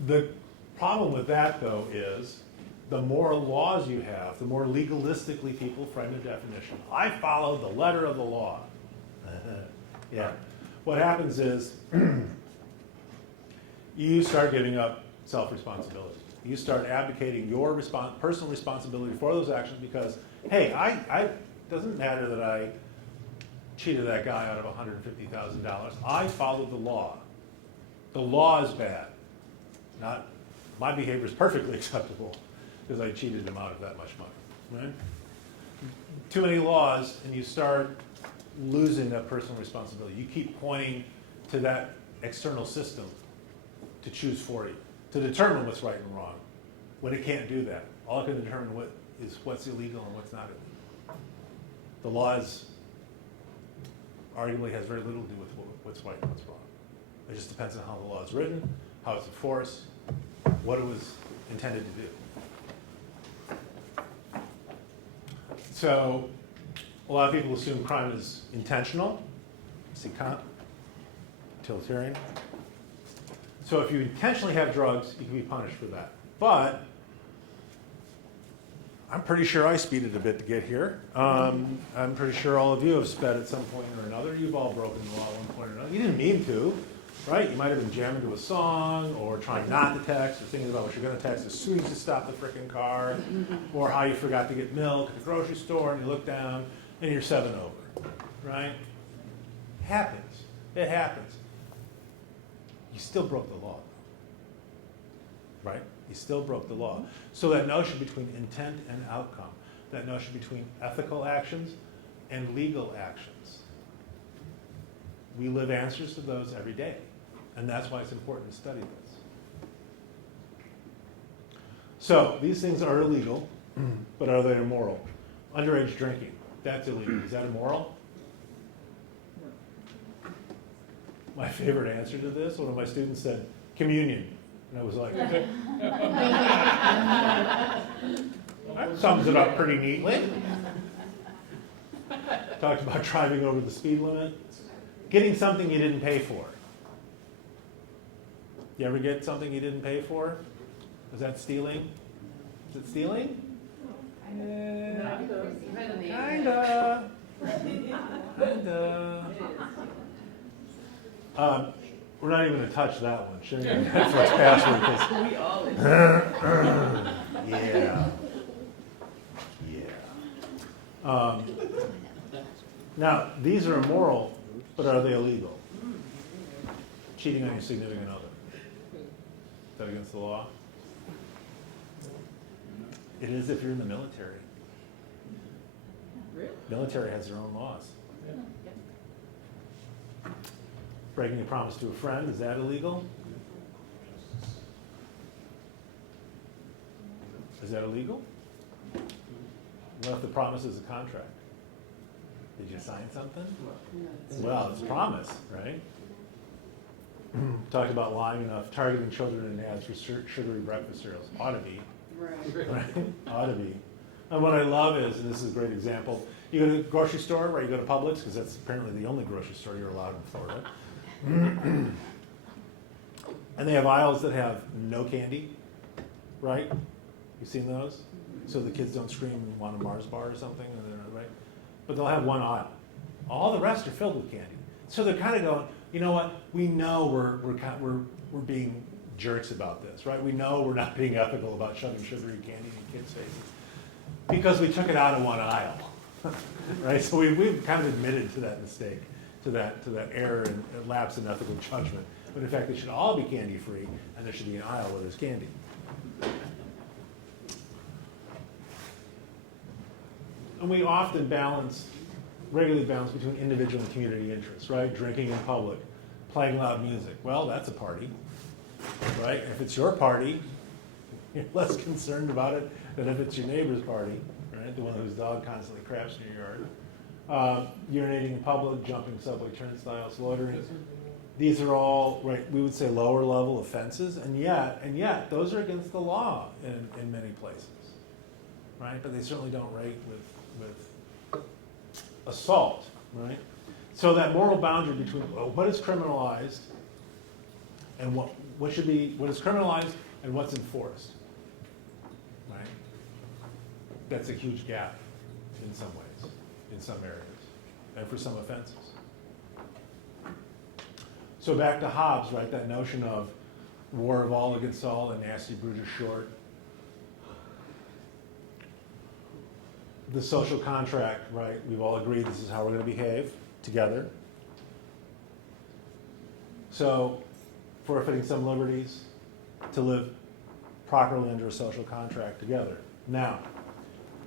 The problem with that, though, is the more laws you have, the more legalistically people frame their definition. I follow the letter of the law. Yeah. What happens is you start giving up self-responsibility. You start abdicating your personal responsibility for those actions because, hey, I doesn't matter that I cheated that guy out of $150,000. I followed the law. The law is bad. Not my behavior is perfectly acceptable because I cheated him out of that much money. Right? Too many laws, and you start losing that personal responsibility. You keep pointing to that external system to choose for you, to determine what's right and wrong, when it can't do that. All it can determine what's illegal and what's not illegal. The law arguably has very little to do with what's right and what's wrong. It just depends on how the law is written, how it's enforced, what it was intended to do. So a lot of people assume crime is intentional. See Kant, utilitarian. So if you intentionally have drugs, you can be punished for that. But I'm pretty sure I speeded a bit to get here. I'm pretty sure all of you have sped at some point or another. You've all broken the law at one point or another. You didn't mean to, right? You might have been jamming to a song or trying not to text or thinking about what you're going to text as soon as you stop the frickin' car, or how you forgot to get milk at the grocery store and you look down and you're 7 over, right? Happens. It happens. You still broke the law, right? You still broke the law. So that notion between intent and outcome, that notion between ethical actions and legal actions, we live answers to those every day. And that's why it's important to study this. So these things are illegal, but are they immoral? Underage drinking, that's illegal. Is that immoral? My favorite answer to this, one of my students said, communion. And I was like, that sums it up pretty neatly. Talked about driving over the speed limit. Getting something you didn't pay for. You ever get something you didn't pay for? Is that stealing? Is it stealing? Kinda. We're not even going to touch that one. Sharing your Netflix password. We all. Yeah. Yeah. Now, these are immoral, but are they illegal? Cheating on your significant other. Is that against the law? It is if you're in the military. Really? Military has their own laws. Breaking a promise to a friend, is that illegal? Is that illegal? What if the promise is a contract? Did you sign something? Well, it's a promise, right? Talked about lying enough, targeting children in ads for sugary breakfast cereals. Ought to be, Right. right? Ought to be. And what I love is, and this is a great example, you go to a grocery store, right? You go to Publix, because that's apparently the only grocery store you're allowed in Florida. And they have aisles that have no candy, right? You've seen those? So the kids don't scream and want a Mars bar or something, right? But they'll have one aisle. All the rest are filled with candy. So they're kind of going, you know what? We know we're being jerks about this, right? We know we're not being ethical about shoving sugary candy in kids' faces because we took it out of one aisle, right? So we've kind of admitted to that mistake, to that error and lapse in ethical judgment. But in fact, they should all be candy-free, and there should be an aisle where there's candy. And we often regularly balance between individual and community interests, right? Drinking in public, playing loud music. Well, that's a party, right? If it's your party, you're less concerned about it than if it's your neighbor's party, right? The one whose dog constantly craps in your yard. Urinating in public, jumping subway turnstiles, loitering. These are all, right, we would say lower level offenses, and yet those are against the law in many places, right? But they certainly don't rate with assault, right? So that moral boundary between what is criminalized and what is criminalized and what's enforced, right? That's a huge gap in some ways, in some areas, and for some offenses. So back to Hobbes, right, that notion of war of all against all and nasty, brutish, short. The social contract, right, we've all agreed this is how we're going to behave together. So, forfeiting some liberties to live properly under a social contract together. Now,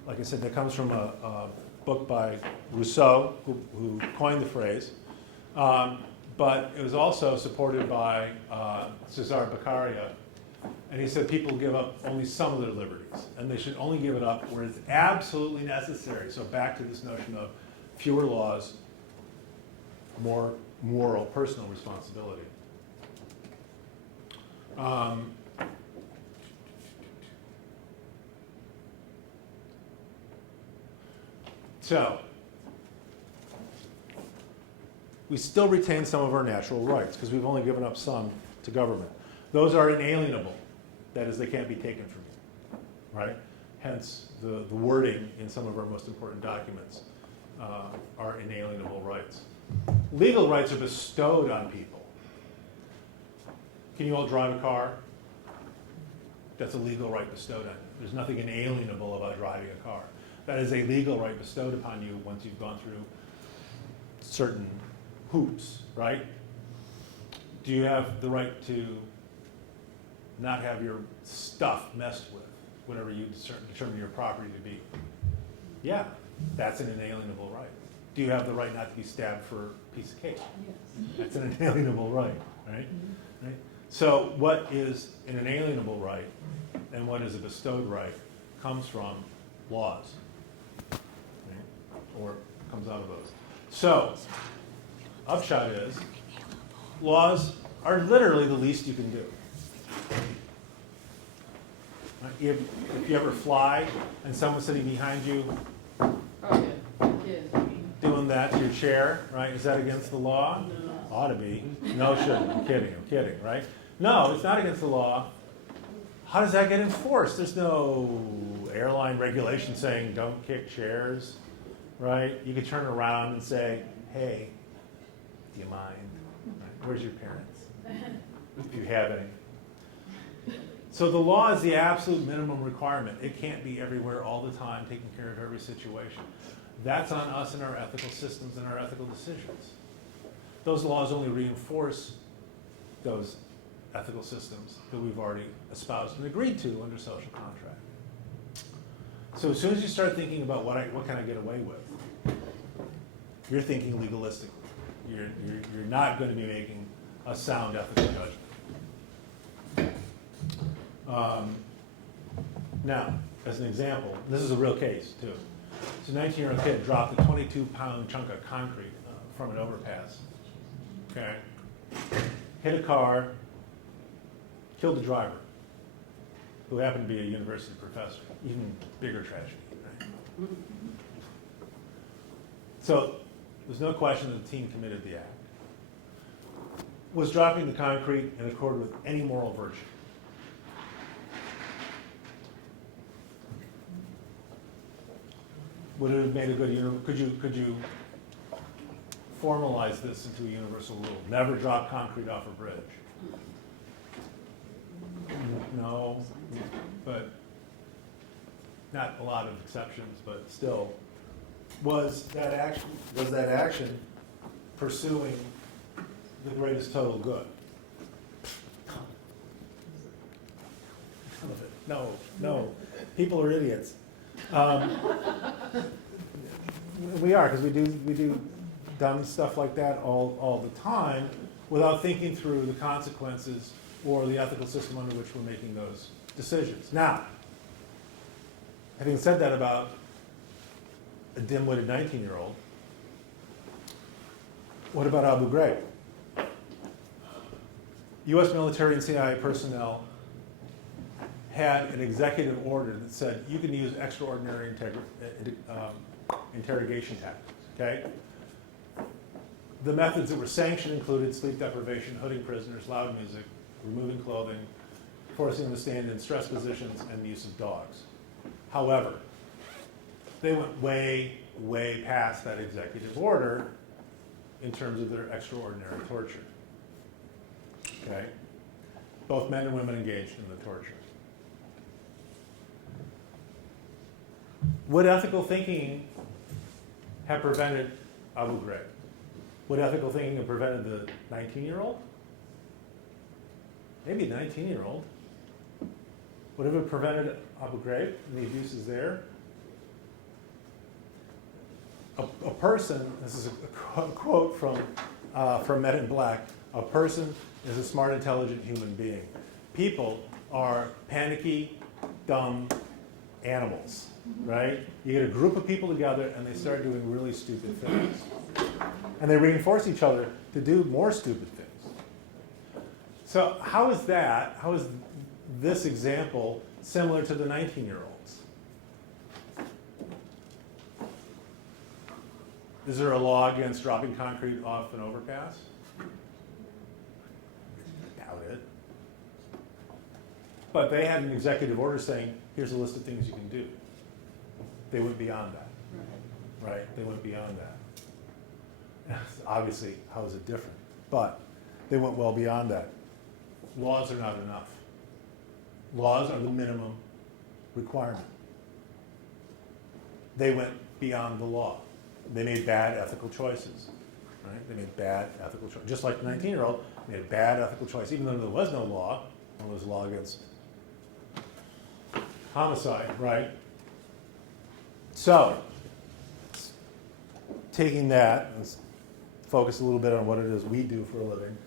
like I said, that comes from a book by Rousseau, who coined the phrase, but it was also supported by Cesare Beccaria, and he said people give up only some of their liberties, and they should only give it up where it's absolutely necessary. So back to this notion of fewer laws, more moral, personal responsibility. So, we still retain some of our natural rights because we've only given up some to government. Those are inalienable. That is, they can't be taken from you, right? Hence, the wording in some of our most important documents are inalienable rights. Legal rights are bestowed on people. Can you all drive a car? That's a legal right bestowed on you. There's nothing inalienable about driving a car. That is a legal right bestowed upon you once you've gone through certain hoops, right? Do you have the right to not have your stuff messed with, whatever you determine your property to be? Yeah, that's an inalienable right. Do you have the right not to be stabbed for a piece of cake? Yes. That's an inalienable right, right? Right? So what is an inalienable right and what is a bestowed right comes from laws, right? Or comes out of those. So, upshot is, laws are literally the least you can do. Right? If you ever fly and someone's sitting behind you Oh, yeah, kids. doing that to your chair, right? Is that against the law? No. Ought to be. No, shouldn't. I'm kidding, right? No, it's not against the law. How does that get enforced? There's no airline regulation saying don't kick chairs, right? You could turn around and say, hey, do you mind? Right? Where's your parents? If you have any. So the law is the absolute minimum requirement. It can't be everywhere all the time, taking care of every situation. That's on us and our ethical systems and our ethical decisions. Those laws only reinforce those ethical systems that we've already espoused and agreed to under social contract. So as soon as you start thinking about what can I get away with, you're thinking legalistically. You're not going to be making a sound ethical judgment. Now, as an example, this is a real case too. So a 19-year-old kid dropped a 22-pound chunk of concrete from an overpass. Okay, hit a car, killed the driver, who happened to be a university professor. Even bigger tragedy, right? So there's no question that the teen committed the act. Was dropping the concrete in accord with any moral virtue? Would it have made a good, could you formalize this into a universal rule? Never drop concrete off a bridge. No, but not a lot of exceptions, but still. Was that action pursuing the greatest total good? No. People are idiots. We are, because we do dumb stuff like that all the time without thinking through the consequences or the ethical system under which we're making those decisions. Now, having said that about a dim-witted 19-year-old, what about Abu Ghraib? U.S. military and CIA personnel had an executive order that said you can use extraordinary interrogation tactics, okay? The methods that were sanctioned included sleep deprivation, hooding prisoners, loud music, removing clothing, forcing them to stand in stress positions, and the use of dogs. However, they went way, way past that executive order in terms of their extraordinary torture. Okay? Both men and women engaged in the torture. Would ethical thinking have prevented Abu Ghraib? Would ethical thinking have prevented the 19-year-old? Maybe a 19-year-old. Would it have prevented Abu Ghraib and the abuses there? A person, this is a quote from Men in Black, a person is a smart, intelligent human being. People are panicky, dumb animals, right? You get a group of people together and they start doing really stupid things. And they reinforce each other to do more stupid things. So how is this example similar to the 19-year-olds? Is there a law against dropping concrete off an overpass? Doubt it. But they had an executive order saying, here's a list of things you can do. They went beyond that. Right? They went beyond that. Obviously, how is it different? But they went well beyond that. Laws are not enough. Laws are the minimum requirement. They went beyond the law. They made bad ethical choices. Right? They made bad ethical choices. Just like the 19-year-old made a bad ethical choice, even though there was no law. There was a law against homicide, right? So, taking that, let's focus a little bit on what it is we do for a living.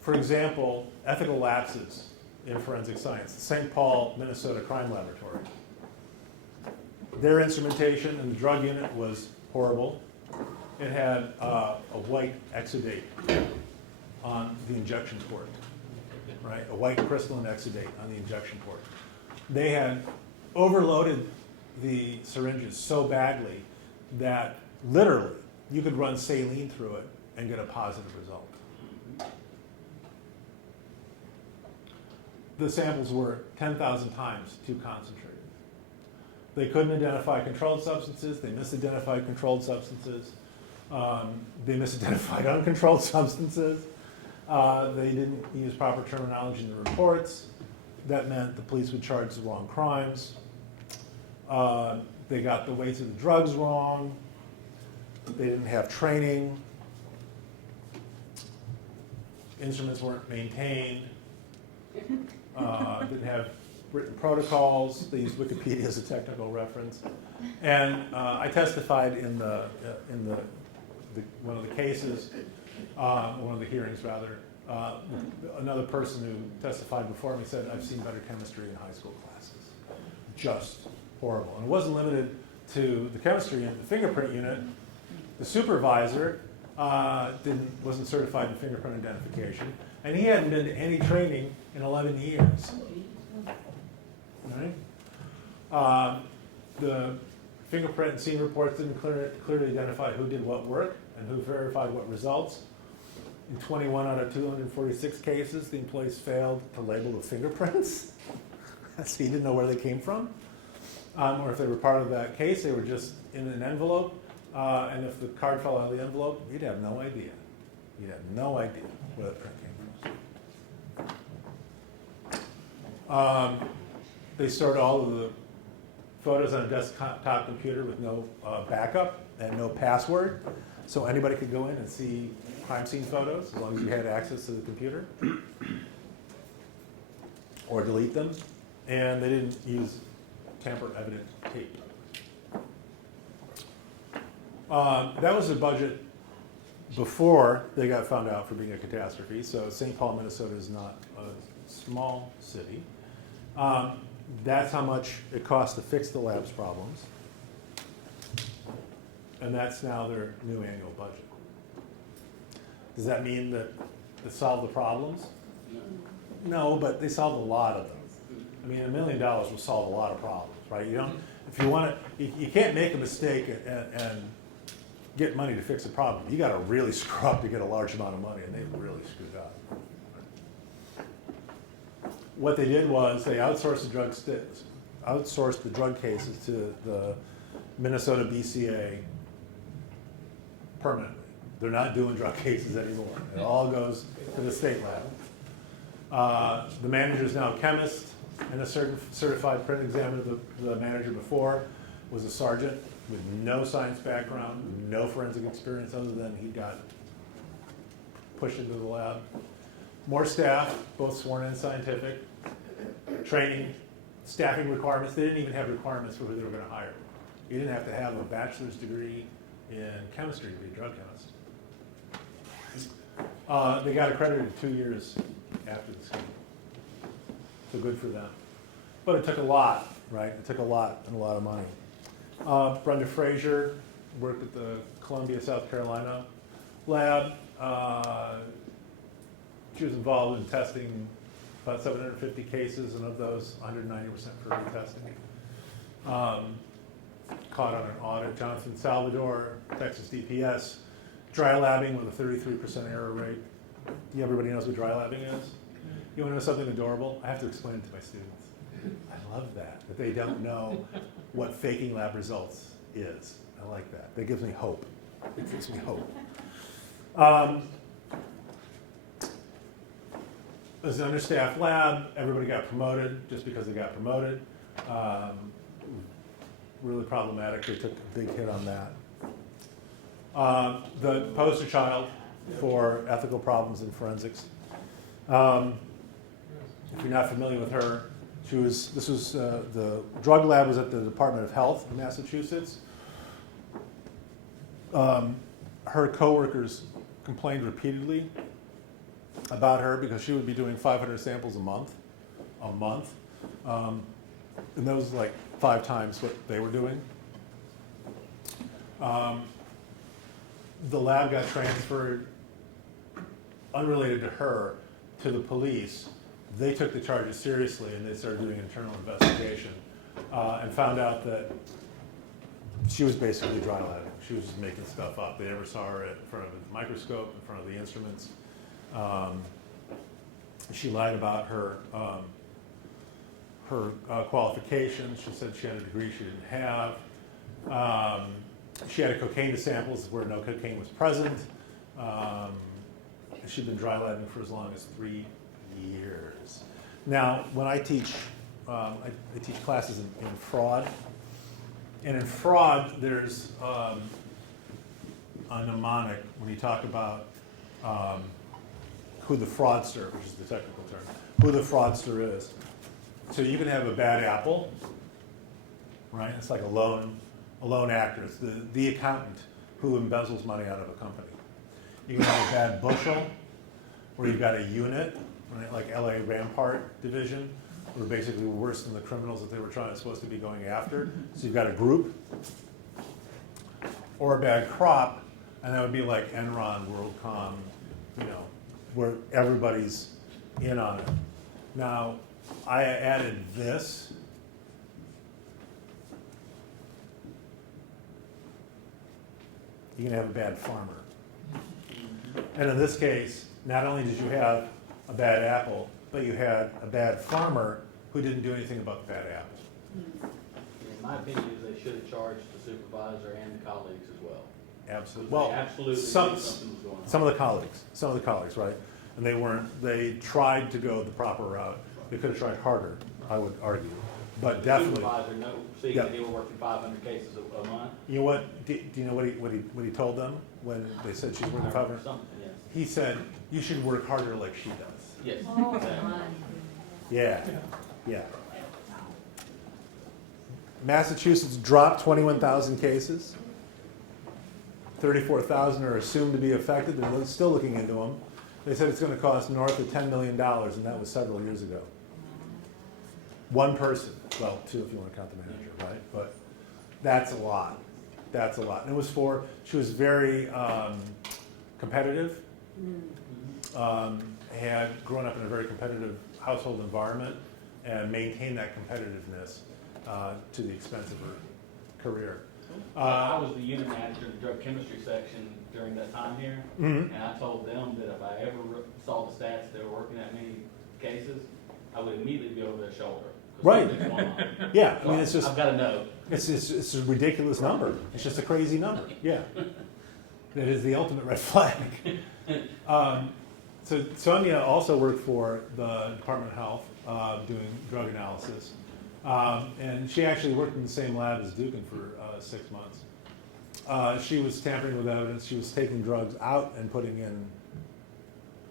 For example, ethical lapses in forensic science. The St. Paul, Minnesota Crime Laboratory. Their instrumentation in the drug unit was horrible. It had a white exudate on the injection port, right? A white crystalline exudate on the injection port. They had overloaded the syringes so badly that literally you could run saline through it and get a positive result. The samples were 10,000 times too concentrated. They couldn't identify controlled substances. They misidentified controlled substances. They misidentified uncontrolled substances. They didn't use proper terminology in the reports. That meant the police would charge the wrong crimes. They got the weights of the drugs wrong. They didn't have training. Instruments weren't maintained. Didn't have written protocols. They used Wikipedia as a technical reference. And I testified in one of the cases, one of the hearings rather. Another person who testified before me said, I've seen better chemistry in high school classes. Just horrible. And it wasn't limited to the chemistry unit, the fingerprint unit. The supervisor wasn't certified in fingerprint identification, and he hadn't been to any training in 11 years. Right? The fingerprint and scene reports didn't clearly identify who did what work and who verified what results. In 21 out of 246 cases, the employees failed to label the fingerprints. So you didn't know where they came from. Or if they were part of that case, they were just in an envelope. And if the card fell out of the envelope, you'd have no idea. You'd have no idea where the print came from. They stored all of the photos on a desktop computer with no backup and no password. So anybody could go in and see crime scene photos as long as you had access to the computer. Or delete them. And they didn't use tamper-evident tape. That was the budget before they got found out for being a catastrophe. So St. Paul, Minnesota is not a small city. That's how much it costs to fix the lab's problems. And that's now their new annual budget. Does that mean that they solved the problems? No, but they solved a lot of them. I mean, $1 million will solve a lot of problems, right? You don't, if you want to, you can't make a mistake and get money to fix a problem. You got to really screw up to get a large amount of money, and they've really screwed what they did was they outsourced the drug cases to the Minnesota BCA permanently. They're not doing drug cases anymore. It all goes to the state lab. The manager is now a chemist and a certified print examiner. The manager before was a sergeant with no science background, no forensic experience other than he got pushed into the lab. More staff, both sworn and scientific. Training, staffing requirements. They didn't even have requirements for who they were going to hire. You didn't have to have a bachelor's degree in chemistry to be a drug chemist. They got accredited 2 years after the scheme. So good for them. But it took a lot, right? It took a lot and a lot of money. Brenda Frazier worked at the Columbia, South Carolina lab. She was involved in testing about 750 cases, and of those, 190% for retesting. Caught on an audit. Jonathan Salvador, Texas DPS, dry labbing with a 33% error rate. Everybody knows what dry labbing is? You want to know something adorable? I have to explain it to my students. I love that they don't know what faking lab results is. I like that. That gives me hope. It gives me hope. It was an understaffed lab. Everybody got promoted just because they got promoted. Really problematic. They took a big hit on that. The poster child for ethical problems in forensics. If you're not familiar with her, the drug lab was at the Department of Health in Massachusetts. Her coworkers complained repeatedly about her because she would be doing 500 samples a month, and that was like 5 times what they were doing. The lab got transferred, unrelated to her, to the police. They took the charges seriously and they started doing internal investigation and found out that she was basically dry labbing. She was just making stuff up. They never saw her in front of a microscope, in front of the instruments. She lied about her qualifications. She said she had a degree she didn't have. She had a cocaine to samples where no cocaine was present. She'd been dry labbing for as long as 3 years. Now, when I teach, I teach classes in fraud. And in fraud, there's a mnemonic when you talk about who the fraudster, which is the technical term, who the fraudster is. So you can have a bad apple, right? It's like a lone actor. It's the accountant who embezzles money out of a company. You can have a bad bushel, where you've got a unit, right, like LA Rampart Division, who are basically worse than the criminals that they were supposed to be going after. So you've got a group, or a bad crop, and that would be like Enron, WorldCom, where everybody's in on it. Now, I added this. You can have a bad farmer. And in this case, not only did you have a bad apple, but you had a bad farmer who didn't do anything about the bad apple. In my opinion, is they should have charged the supervisor and the colleagues as well. Absolutely. They Well, absolutely knew some something was going on. of the colleagues, right? And they tried to go the proper route. They could have tried harder, I would argue. But The definitely, supervisor, seeing Yeah. that they were working 500 cases a month. you know what? Do you know what he told them when they said she's working 500? Something, yes. He said, "You should work harder like she does." Yes. Oh, exactly. my. Yeah. Massachusetts dropped 21,000 cases. 34,000 are assumed to be affected. They're still looking into them. They said it's going to cost north of $10 million, and that was several years ago. One person, well, 2 if you want to count the manager, right? But that's a lot. That's a lot. And she was very competitive, had grown up in a very competitive household environment, and maintained that competitiveness to the expense of her career. I was the unit manager of the drug chemistry section during that time here, and I told them that if I ever saw the stats they were working that many cases, I would immediately be over their shoulder. 'cause Right. something's going on. Yeah, I So mean, it's just, I've got to know. it's a ridiculous number. It's just a crazy number, yeah. That is the ultimate red flag. So Sonia also worked for the Department of Health, doing drug analysis. And she actually worked in the same lab as Dukin for 6 months. She was tampering with evidence. She was taking drugs out and putting in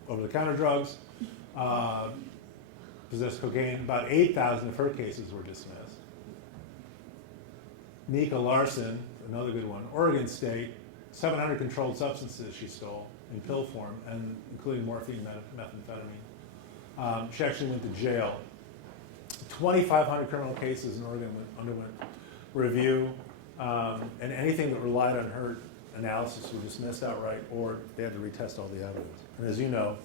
over-the-counter drugs. Possessed cocaine. About 8,000 of her cases were dismissed. Nika Larson, another good one. Oregon State, 700 controlled substances she stole in pill form, and including morphine, methamphetamine. She actually went to jail. 2,500 criminal cases in Oregon underwent review, and anything that relied on her analysis were dismissed outright, or they had to retest all the evidence. And as you know,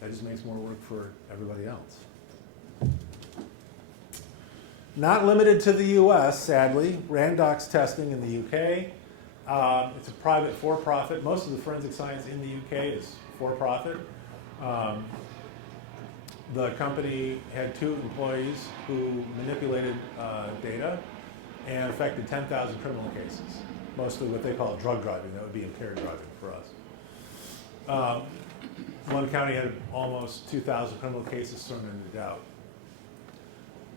that just makes more work for everybody else. Not limited to the US, sadly. Randox testing in the UK. It's a private for-profit. Most of the forensic science in the UK is for-profit. The company had 2 employees who manipulated data and affected 10,000 criminal cases, mostly what they call drug driving. That would be impaired driving for us. One county had almost 2,000 criminal cases thrown into doubt.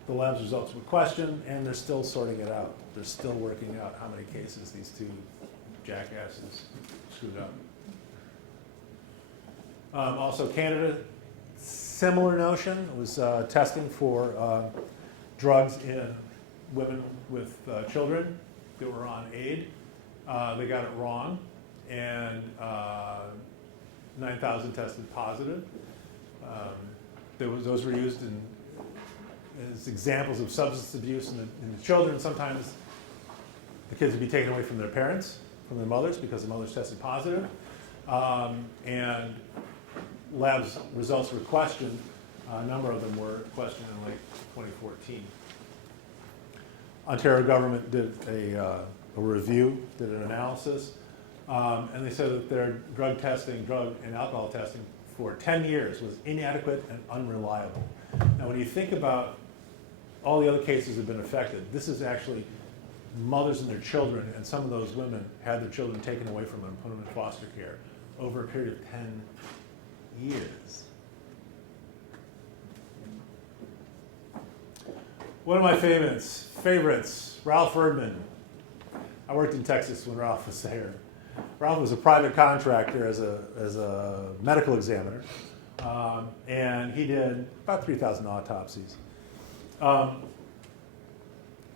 The lab's results were questioned, and they're still sorting it out. They're still working out how many cases these 2 jackasses screwed up. Also, Canada, similar notion. It was testing for drugs in women with children that were on aid. They got it wrong, and 9,000 tested positive. Those were used as examples of substance abuse in the children. Sometimes the kids would be taken away from their parents, from their mothers, because the mothers tested positive. And labs results were questioned. A number of them were questioned in late 2014. Ontario government did a review, did an analysis, and they said that their drug and alcohol testing for 10 years was inadequate and unreliable. Now, when you think about all the other cases that have been affected, this is actually mothers and their children, and some of those women had their children taken away from them and put them in foster care over a period of 10 years. One of my favorites, Ralph Erdman. I worked in Texas when Ralph was there. Ralph was a private contractor as a medical examiner, and he did about 3,000 autopsies.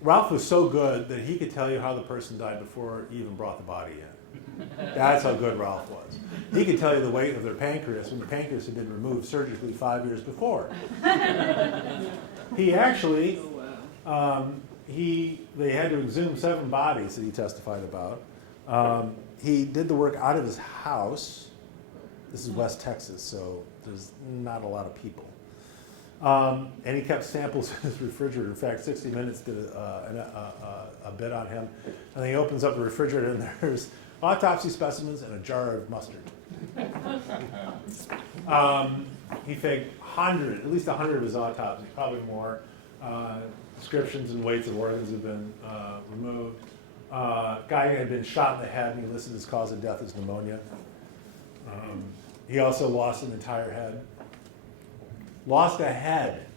Ralph was so good that he could tell you how the person died before he even brought the body in. That's how good Ralph was. He could tell you the weight of their pancreas when the pancreas had been removed surgically 5 years before. He actually, they had to exhume 7 bodies that he testified about. He did the work out of his house. This is West Texas, so there's not a lot of people. And he kept samples in his refrigerator. In fact, 60 Minutes did a bit on him. And then he opens up the refrigerator, and there's autopsy specimens and a jar of mustard. He faked at least 100 of his autopsies, probably more. Descriptions and weights of organs have been removed. Guy had been shot in the head, and he listed his cause of death as pneumonia. He also lost an entire head. Lost a head.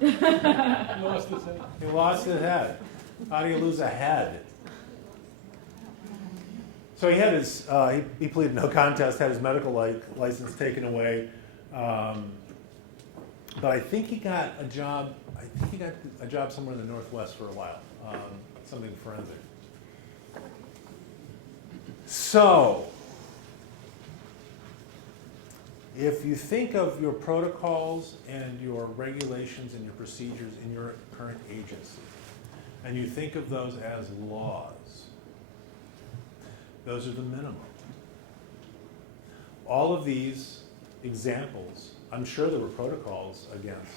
Lost his head. He lost his head. How do you lose a head? So he had his, he pleaded no contest, had his medical license taken away. But I think he got a job, somewhere in the Northwest for a while, something forensic. So, if you think of your protocols and your regulations and your procedures in your current agency, and you think of those as laws, those are the minimum. All of these examples, I'm sure there were protocols against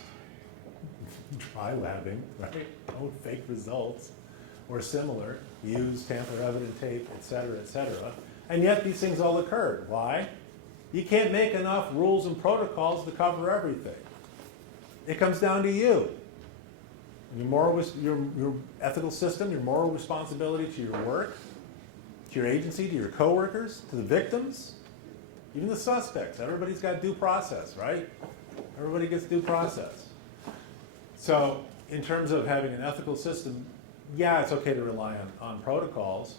dry labbing, right? Don't fake results, or similar, use tamper-evident tape, et cetera, and yet these things all occurred. Why? You can't make enough rules and protocols to cover everything. It comes down to you. Your ethical system, your moral responsibility to your work, to your agency, to your coworkers, to the victims, even the suspects. Everybody's got due process, right? Everybody gets due process. So in terms of having an ethical system, yeah, it's okay to rely on protocols,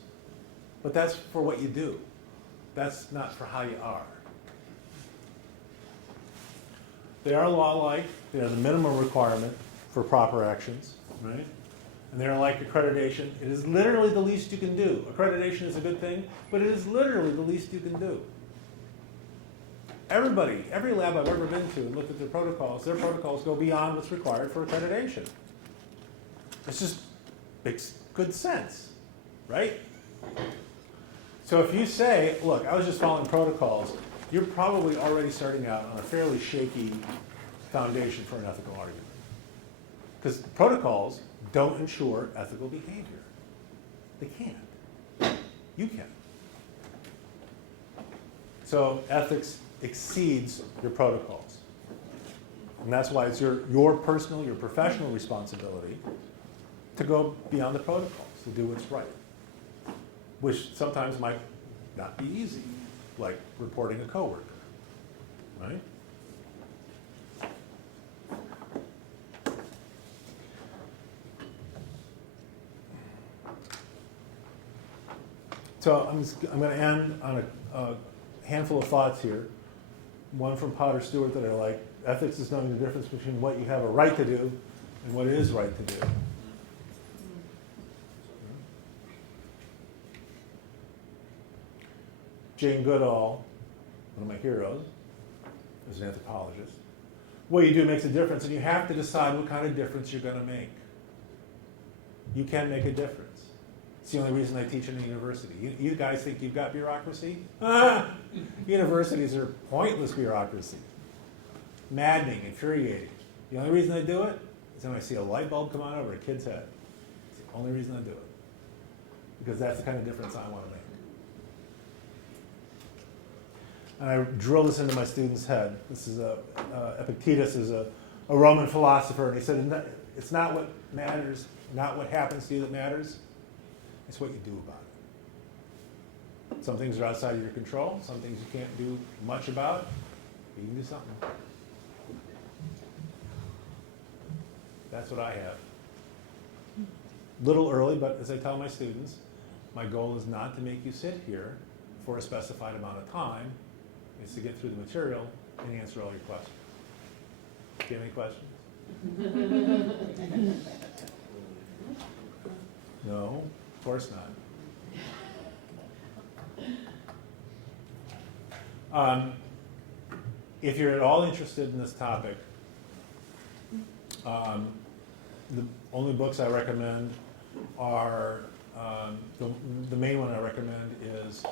but that's for what you do. That's not for how you are. They are law-like. They are the minimum requirement for proper actions, right? And they're like accreditation. It is literally the least you can do. Accreditation is a good thing, but it is literally the least you can do. Everybody, every lab I've ever been to and looked at their protocols go beyond what's required for accreditation. It just makes good sense, right? So if you say, look, I was just following protocols, you're probably already starting out on a fairly shaky foundation for an ethical argument. Because protocols don't ensure ethical behavior. They can't. You can. So ethics exceeds your protocols. And that's why it's your personal, your professional responsibility to go beyond the protocols, to do what's right. Which sometimes might not be easy, like reporting a coworker, right? So I'm going to end on a handful of thoughts here. One from Potter Stewart that I like. Ethics is knowing the difference between what you have a right to do and what it is right to do. Jane Goodall, one of my heroes, is an anthropologist. What you do makes a difference, and you have to decide what kind of difference you're going to make. You can make a difference. It's the only reason I teach in a university. You guys think you've got bureaucracy? Universities are pointless bureaucracy. Maddening, infuriating. The only reason I do it is when I see a light bulb come on over a kid's head. It's the only reason I do it. Because that's the kind of difference I want to make. And I drill this into my students' head. This is Epictetus is a Roman philosopher, and he said, it's not what matters, not what happens to you that matters, it's what you do about it. Some things are outside of your control, some things you can't do much about, but you can do something. That's what I have. Little early, but as I tell my students, my goal is not to make you sit here for a specified amount of time. It's to get through the material and answer all your questions. Do you have any questions? No, of course not. If you're at all interested in this topic, the only books I recommend are, the main one I recommend is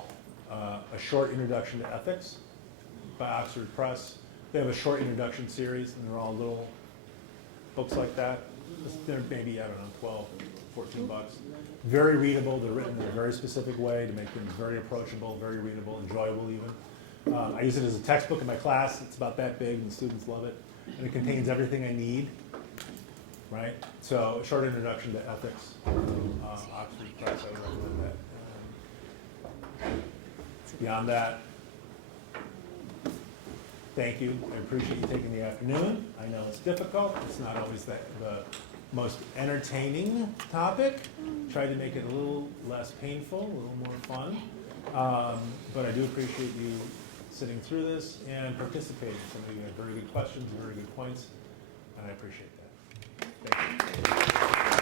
A Short Introduction to Ethics by Oxford Press. They have a short introduction series, and they're all little books like that. They're maybe, I don't know, 12, 14 bucks. Very readable. They're written in a very specific way to make them very approachable, very readable, enjoyable even. I use it as a textbook in my class. It's about that big, and the students love it. And it contains everything I need, right? So, A Short Introduction to Ethics, Oxford Press, I would recommend that. Beyond that, thank you. I appreciate you taking the afternoon. I know it's difficult. It's not always the most entertaining topic. Tried to make it a little less painful, a little more fun. But I do appreciate you sitting through this and participating. Some of you had very good questions, very good points, and I appreciate that. Thank you.